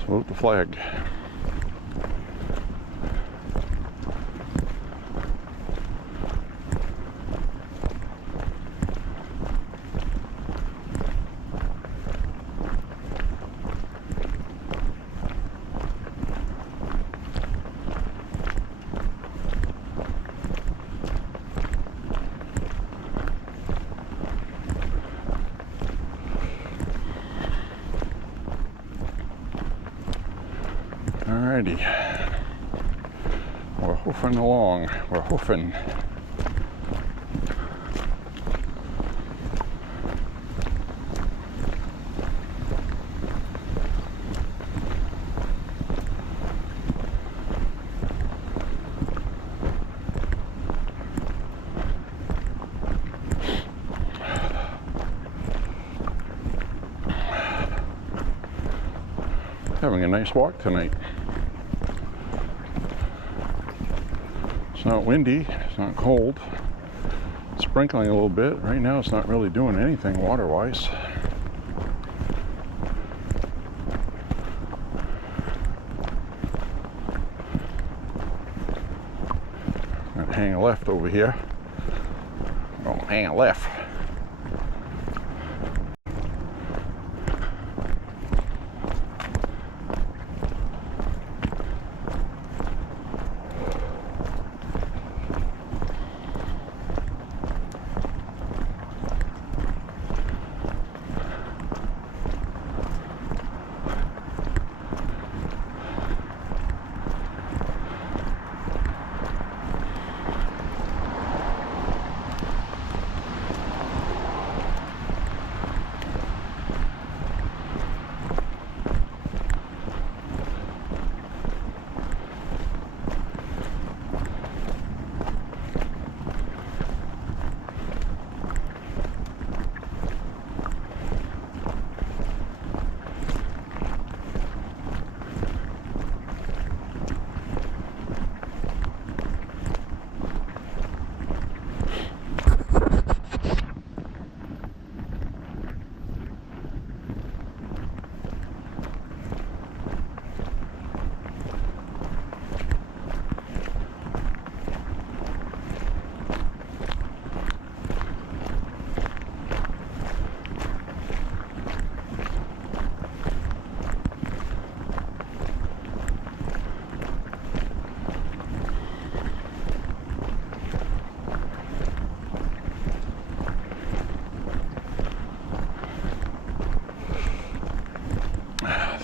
Salute the flag. Alrighty, we're hoofing along, we're hoofing. Having a nice walk tonight. It's not windy, it's not cold. It's sprinkling a little bit. Right now it's not really doing anything water-wise. I'm gonna hang a left over here. Oh, hang a left.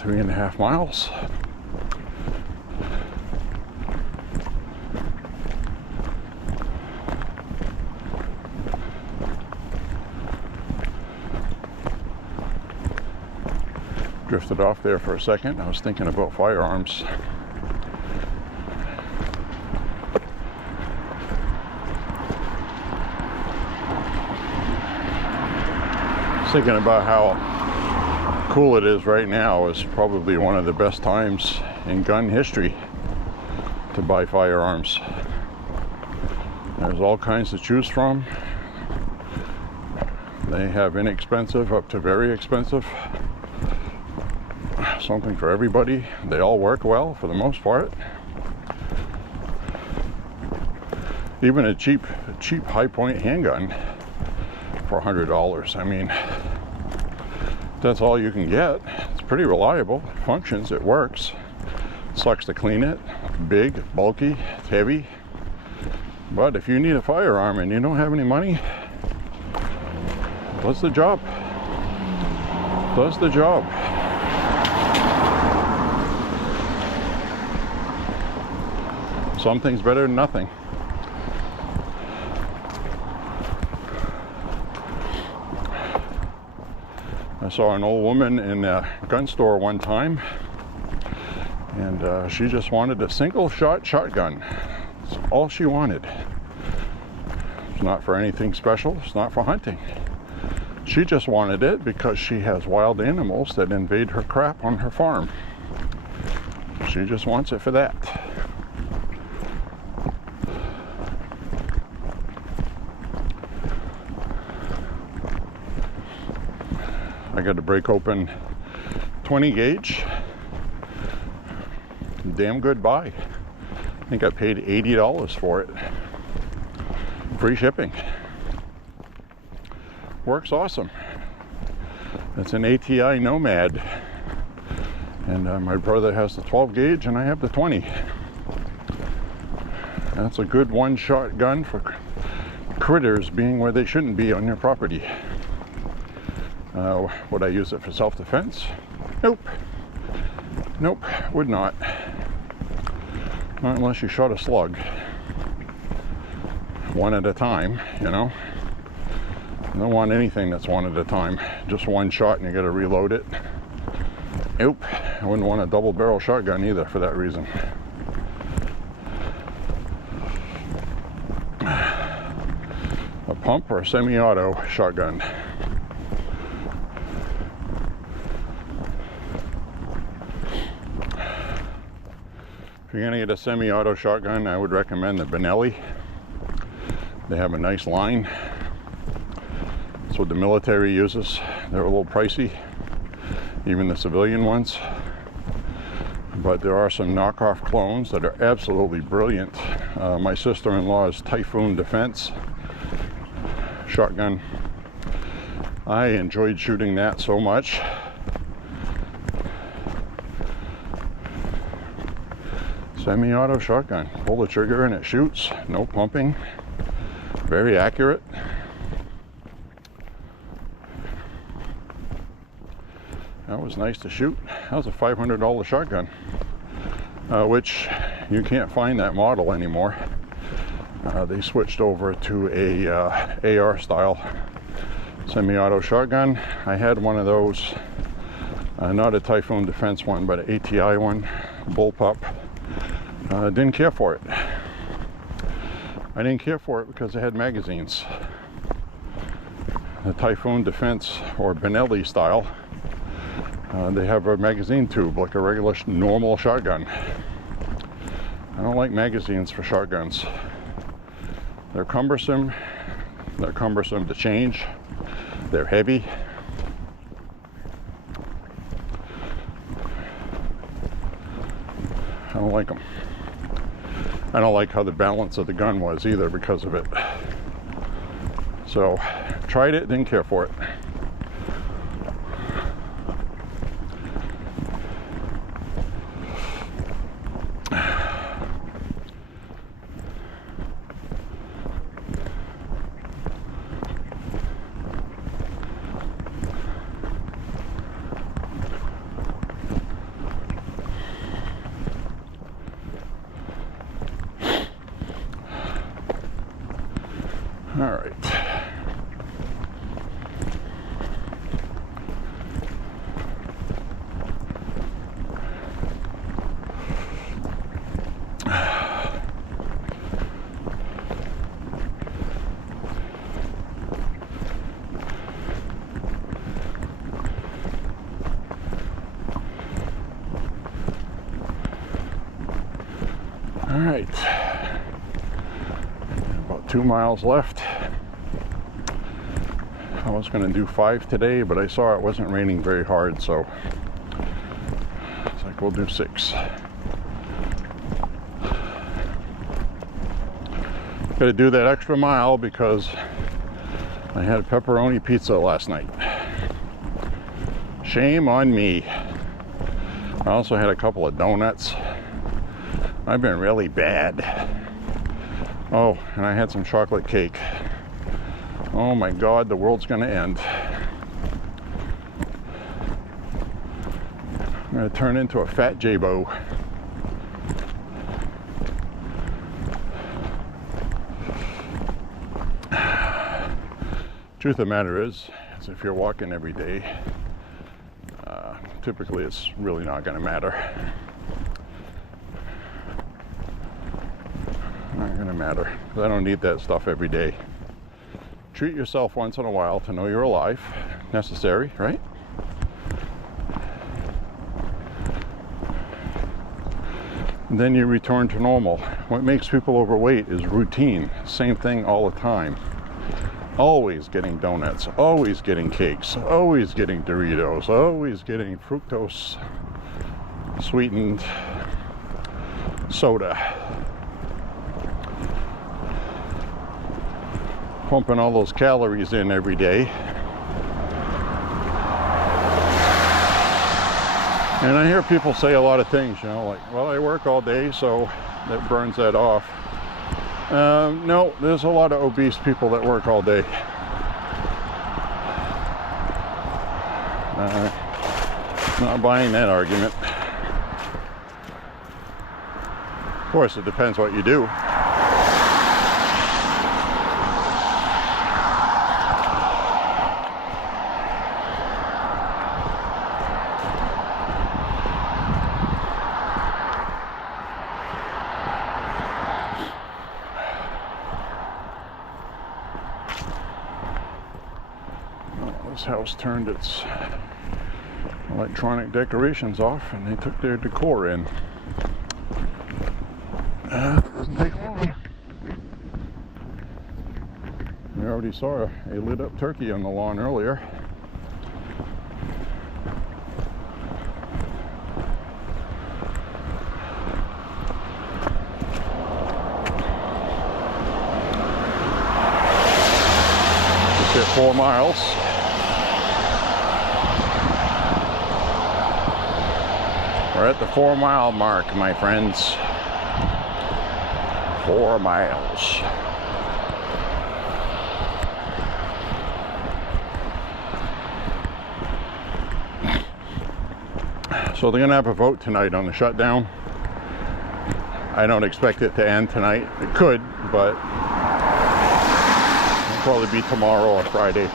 3.5 miles. Drifted off there for a second. I was thinking about firearms. Thinking about how cool it is right now is probably one of the best times in gun history to buy firearms. There's all kinds to choose from. They have inexpensive up to very expensive. Something for everybody. They all work well for the most part. Even a cheap high point handgun for $100. I mean, that's all you can get. It's pretty reliable. It functions. It works. It sucks to clean it. Big, bulky, it's heavy. But if you need a firearm and you don't have any money, does the job. Does the job. Something's better than nothing. I saw an old woman in a gun store one time, and she just wanted a single shot shotgun. That's all she wanted. It's not for anything special. It's not for hunting. She just wanted it because she has wild animals that invade her crap on her farm. She just wants it for that. I got to break open 20 gauge. Damn good buy. I think I paid $80 for it. Free shipping. Works awesome. It's an ATI Nomad. And my brother has the 12 gauge and I have the 20. That's a good one-shot gun for critters being where they shouldn't be on your property. Would I use it for self-defense? Nope. Nope, would not. Not unless you shot a slug. One at a time, you know. I don't want anything that's one at a time. Just one shot and you gotta reload it. Nope. I wouldn't want a double barrel shotgun either for that reason. A pump or a semi-auto shotgun. If you're gonna get a semi-auto shotgun, I would recommend the Benelli. They have a nice line. That's what the military uses. They're a little pricey, even the civilian ones. But there are some knockoff clones that are absolutely brilliant. My sister-in-law's Typhoon Defense shotgun. I enjoyed shooting that so much. Semi-auto shotgun. Pull the trigger and it shoots. No pumping. Very accurate. That was nice to shoot. That was a $500 shotgun, which you can't find that model anymore. They switched over to a AR style semi-auto shotgun. I had one of those, not a Typhoon Defense one, but an ATI one, bullpup. Didn't care for it. I didn't care for it because it had magazines. The Typhoon Defense or Benelli style, they have a magazine tube like a regular normal shotgun. I don't like magazines for shotguns. They're cumbersome. They're cumbersome to change. They're heavy. I don't like them. I don't like how the balance of the gun was either because of it. So, tried it, didn't care for it. All right. All right, about 2 miles left. I was going to do 5 today, but I saw it wasn't raining very hard, so it's like we'll do 6. Got to do that extra mile because I had pepperoni pizza last night. Shame on me. I also had a couple of donuts. I've been really bad. Oh, and I had some chocolate cake. Oh my God, the world's gonna end. I'm gonna turn into a fat J.Beau. Truth of the matter is if you're walking every day, typically it's really not gonna matter. Not gonna matter, because I don't need that stuff every day. Treat yourself once in a while to know you're alive. Necessary, right? And then you return to normal. What makes people overweight is routine. Same thing all the time. Always getting donuts, always getting cakes, always getting Doritos, always getting fructose sweetened soda. Pumping all those calories in every day. And I hear people say a lot of things, you know, like, well, I work all day, so that burns that off. No, there's a lot of obese people that work all day. Not buying that argument. Of course, it depends what you do. This house turned its electronic decorations off and they took their decor in. Doesn't take long. We already saw a lit up turkey on the lawn earlier. Just hit 4 miles. We're at the 4 mile mark, my friends. 4 miles. So they're gonna have a vote tonight on the shutdown. I don't expect it to end tonight. It could, but it'll probably be tomorrow or Friday.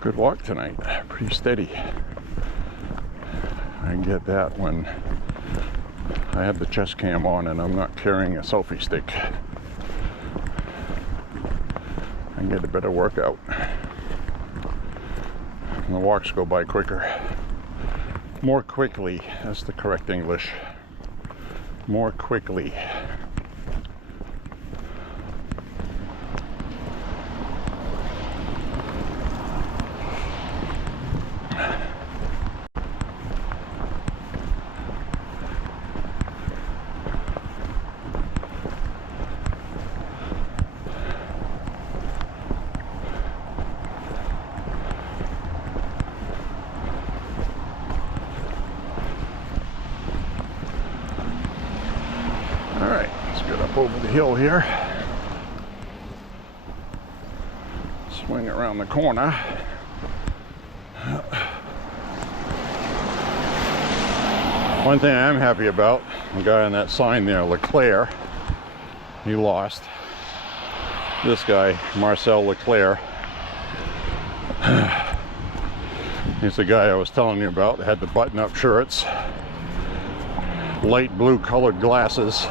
Good walk tonight, pretty steady. I get that when I have the chest cam on and I'm not carrying a selfie stick. and get a better workout. And the walks go by quicker. More quickly, that's the correct English. More quickly. Alright, let's get up over the hill here. Swing around the corner. One thing I am happy about, the guy on that sign there, Leclerc, he lost. This guy, Marcel Leclerc, he's the guy I was telling you about, had the button-up shirts, light blue colored glasses.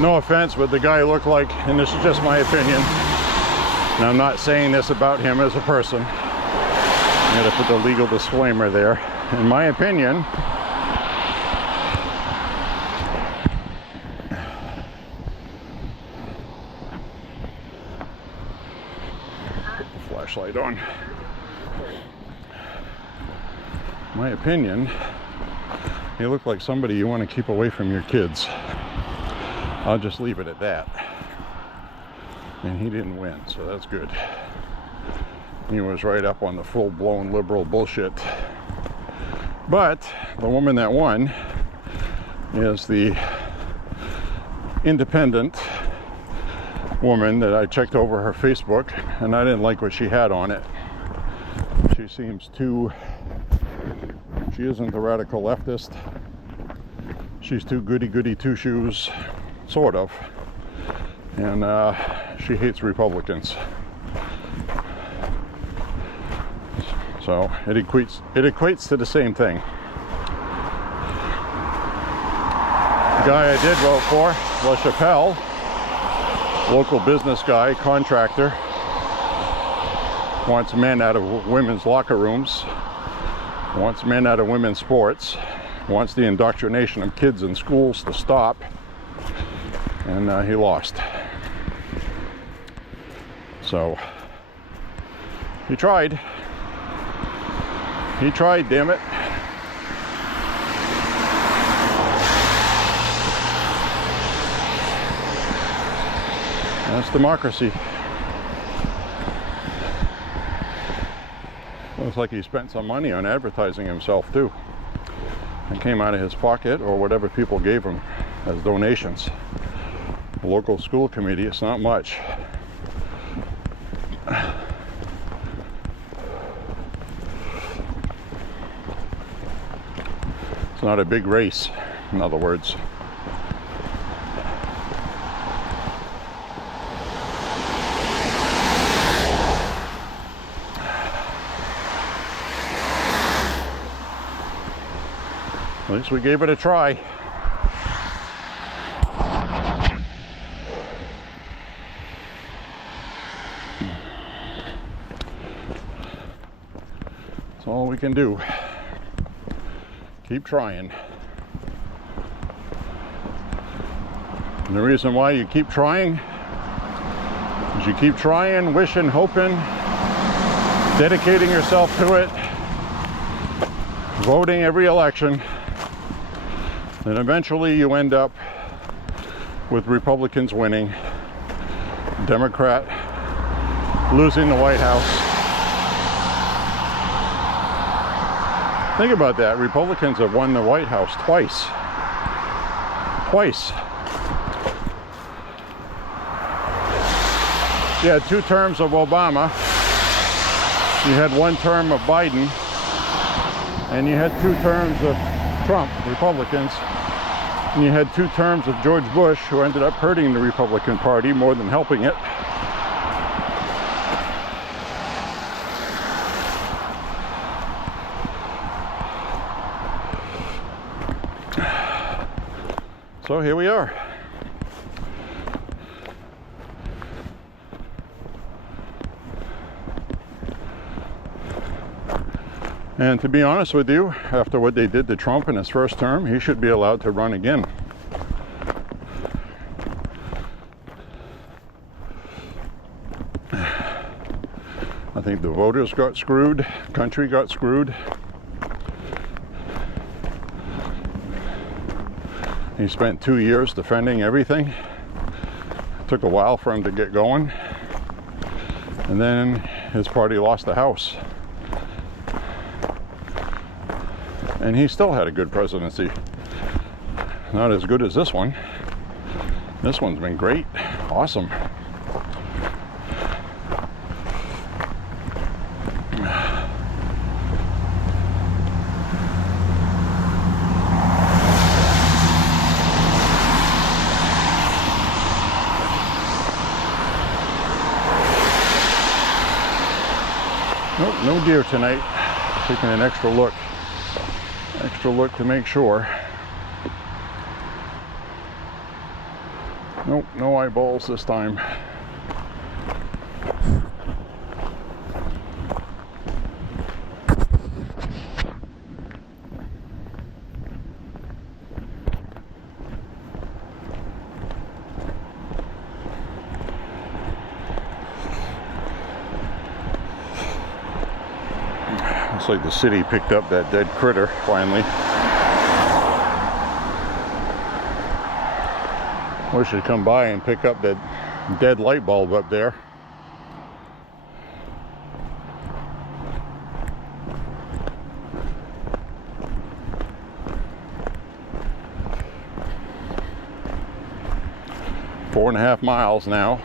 No offense, but the guy looked like, and this is just my opinion, and I'm not saying this about him as a person, I gotta put the legal disclaimer there. In my opinion, put the flashlight on. My opinion, he looked like somebody you want to keep away from your kids. I'll just leave it at that. And he didn't win, so that's good. He was right up on the full-blown liberal bullshit. But the woman that won is the independent woman that I checked over her Facebook, and I didn't like what she had on it. She seems too... She isn't the radical leftist. She's too goody-goody two-shoes, sort of. And she hates Republicans. So it equates to the same thing. The guy I did vote for, LaChapelle, local business guy, contractor, wants men out of women's locker rooms, wants men out of women's sports, wants the indoctrination of kids in schools to stop, and he lost. So he tried. He tried, damn it. That's democracy. Looks like he spent some money on advertising himself too. It came out of his pocket or whatever people gave him as donations. The local school committee, it's not much. It's not a big race, in other words. At least we gave it a try. That's all we can do. Keep trying. And the reason why you keep trying is you keep trying, wishing, hoping, dedicating yourself to it, voting every election. And eventually you end up with Republicans winning, Democrat losing the White House. Think about that. Republicans have won the White House twice. Twice. You had 2 terms of Obama. You had 1 term of Biden. And you had 2 terms of Trump, Republicans. And you had 2 terms of George Bush, who ended up hurting the Republican Party more than helping it. So here we are. And to be honest with you, after what they did to Trump in his first term, he should be allowed to run again. I think the voters got screwed, country got screwed. He spent 2 years defending everything. It took a while for him to get going. And then his party lost the House. And he still had a good presidency. Not as good as this one. This one's been great. Awesome. Nope, no deer tonight. Taking an extra look to make sure. Nope, no eyeballs this time. Looks like the city picked up that dead critter finally. Wish they'd come by and pick up that dead light bulb up there. Four and a half miles now.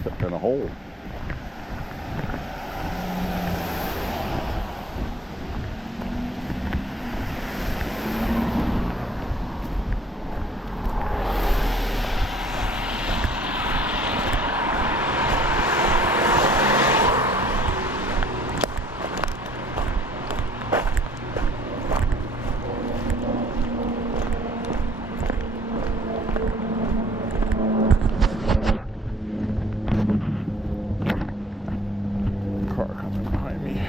Stepped in a hole. Car coming behind me.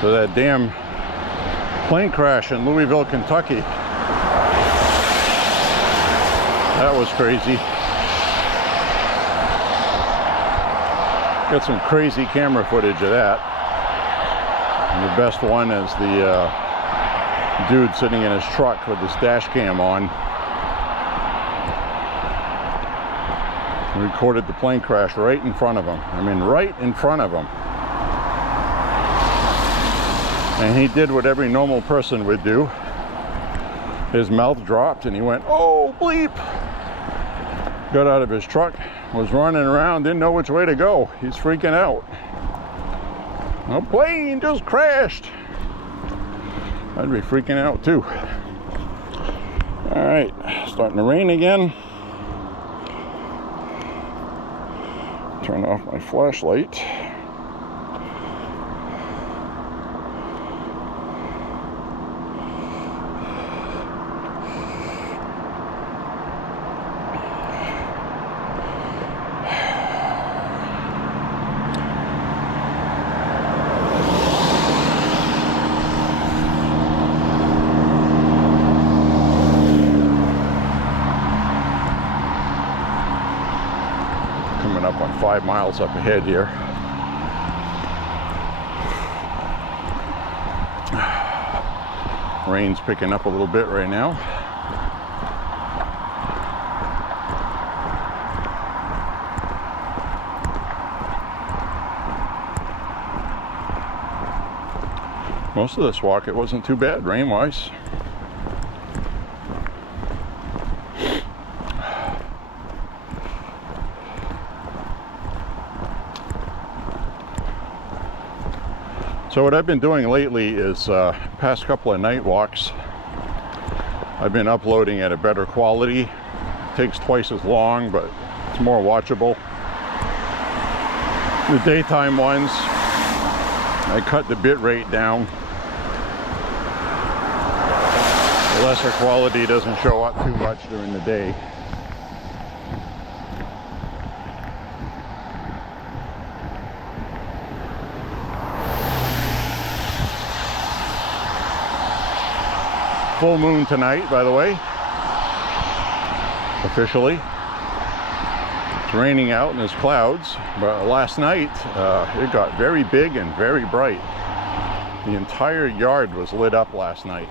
So that damn plane crash in Louisville, Kentucky. That was crazy. Got some crazy camera footage of that. And the best one is the dude sitting in his truck with his dash cam on. He recorded the plane crash right in front of him. I mean, right in front of him. And he did what every normal person would do. His mouth dropped and he went, "Oh, bleep!" Got out of his truck, was running around, didn't know which way to go. He's freaking out. A plane just crashed. I'd be freaking out too. All right, starting to rain again. Turn off my flashlight. Up on 5 miles up ahead here. Rain's picking up a little bit right now. Most of this walk, it wasn't too bad rain-wise. So what I've been doing lately is past couple of night walks, I've been uploading at a better quality. It takes twice as long, but it's more watchable. The daytime ones, I cut the bit rate down. The lesser quality doesn't show up too much during the day. Full moon tonight, by the way, officially. It's raining out and there's clouds, but last night it got very big and very bright. The entire yard was lit up last night,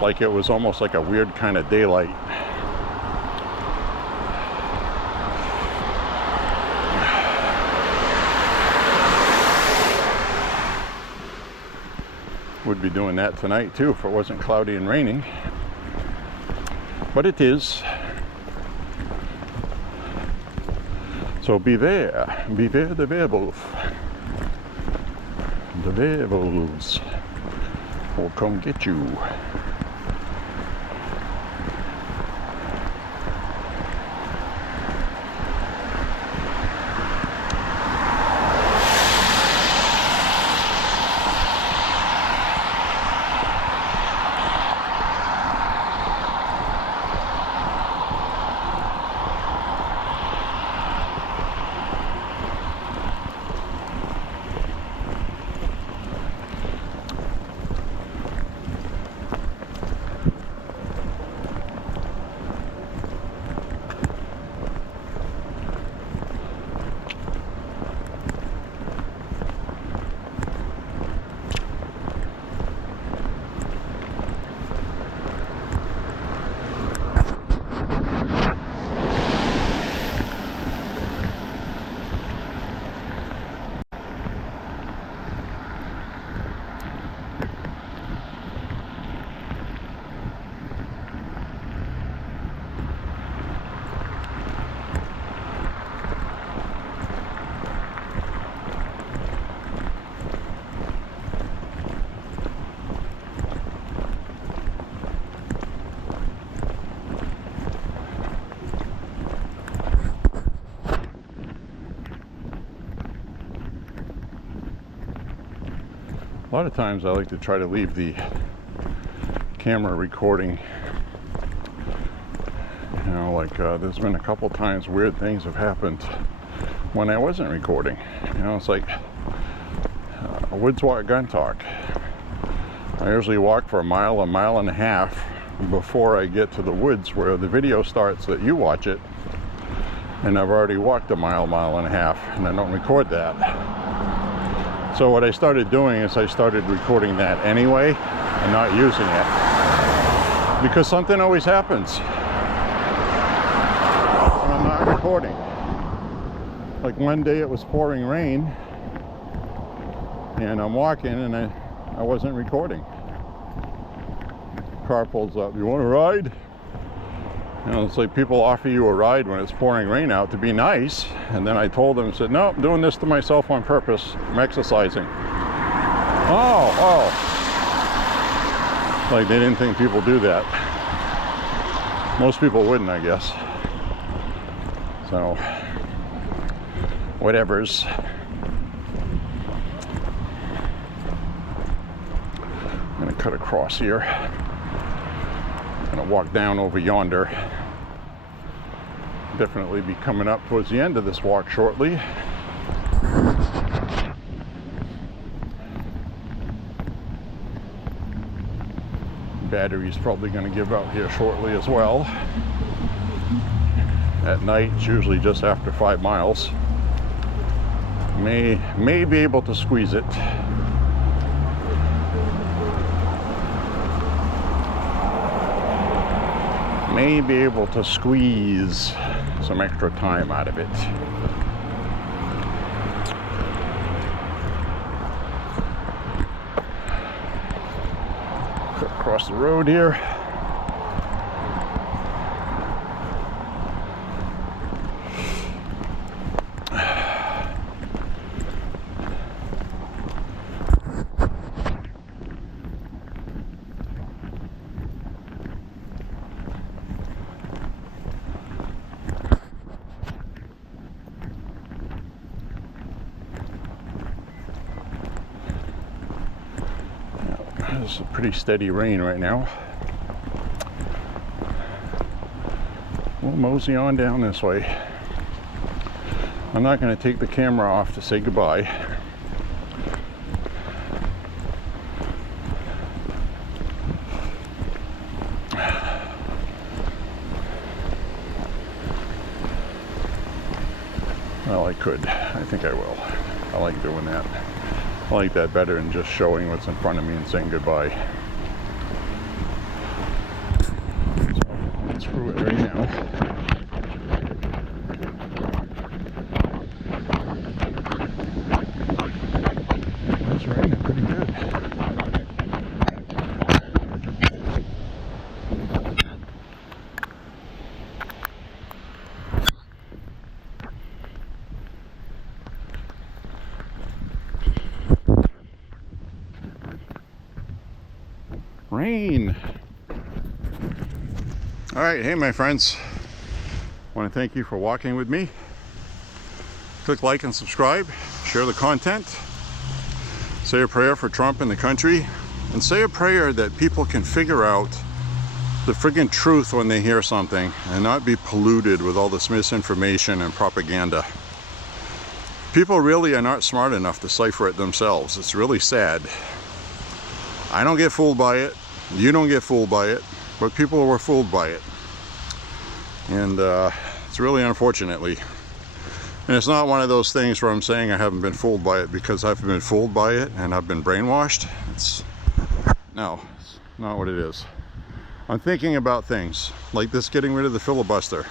like it was almost like a weird kind of daylight. Would be doing that tonight too if it wasn't cloudy and raining, but it is. So beware the werewolf. The werewolves will come get you. A lot of times I like to try to leave the camera recording. You know, like there's been a couple times weird things have happened when I wasn't recording. You know, it's like a woods walk gun talk. I usually walk for a mile and a half before I get to the woods where the video starts that you watch it. And I've already walked a mile and a half, and I don't record that. So what I started doing is I started recording that anyway and not using it, because something always happens when I'm not recording. Like one day it was pouring rain and I'm walking and I wasn't recording. Car pulls up, "You want to ride?" You know, it's like people offer you a ride when it's pouring rain out to be nice, and then I told them, said, "No, I'm doing this to myself on purpose. I'm exercising." Oh. Like they didn't think people do that. Most people wouldn't, I guess. So, whatevers. I'm gonna cut across here. Gonna walk down over yonder. Definitely be coming up towards the end of this walk shortly. Battery's probably going to give out here shortly as well. At night, it's usually just after 5 miles. May be able to squeeze it. May be able to squeeze some extra time out of it. Cut across the road here. It's a pretty steady rain right now. We'll mosey on down this way. I'm not going to take the camera off to say goodbye. Well, I could. I think I will. I like doing that. I like that better than just showing what's in front of me and saying goodbye. So, let's screw it right now. It's raining pretty good. Rain. All right, hey my friends, I want to thank you for walking with me. Click like and subscribe, share the content, say a prayer for Trump and the country, and say a prayer that people can figure out the friggin' truth when they hear something and not be polluted with all this misinformation and propaganda. People really are not smart enough to decipher it themselves. It's really sad. I don't get fooled by it. You don't get fooled by it, but people were fooled by it. And it's really unfortunately. And it's not one of those things where I'm saying I haven't been fooled by it because I've been fooled by it and I've been brainwashed. No, it's not what it is. I'm thinking about things like this getting rid of the filibuster.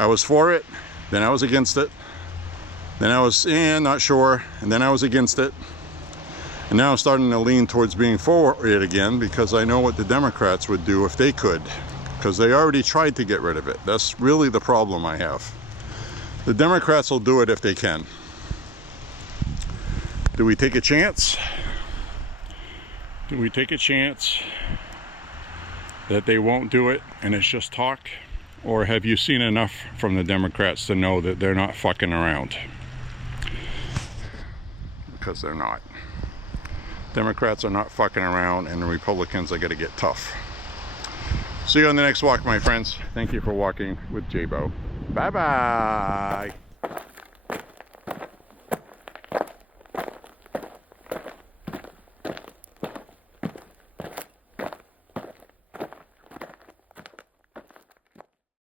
I was for it, then I was against it, then I was not sure, and then I was against it. And now I'm starting to lean towards being for it again because I know what the Democrats would do if they could, because they already tried to get rid of it. That's really the problem I have. The Democrats will do it if they can. Do we take a chance? Do we take a chance that they won't do it and it's just talk? Or have you seen enough from the Democrats to know that they're not fucking around? Because they're not. Democrats are not fucking around, and the Republicans are going to get tough. See you on the next walk, my friends. Thank you for walking with J.Beau. Bye-bye.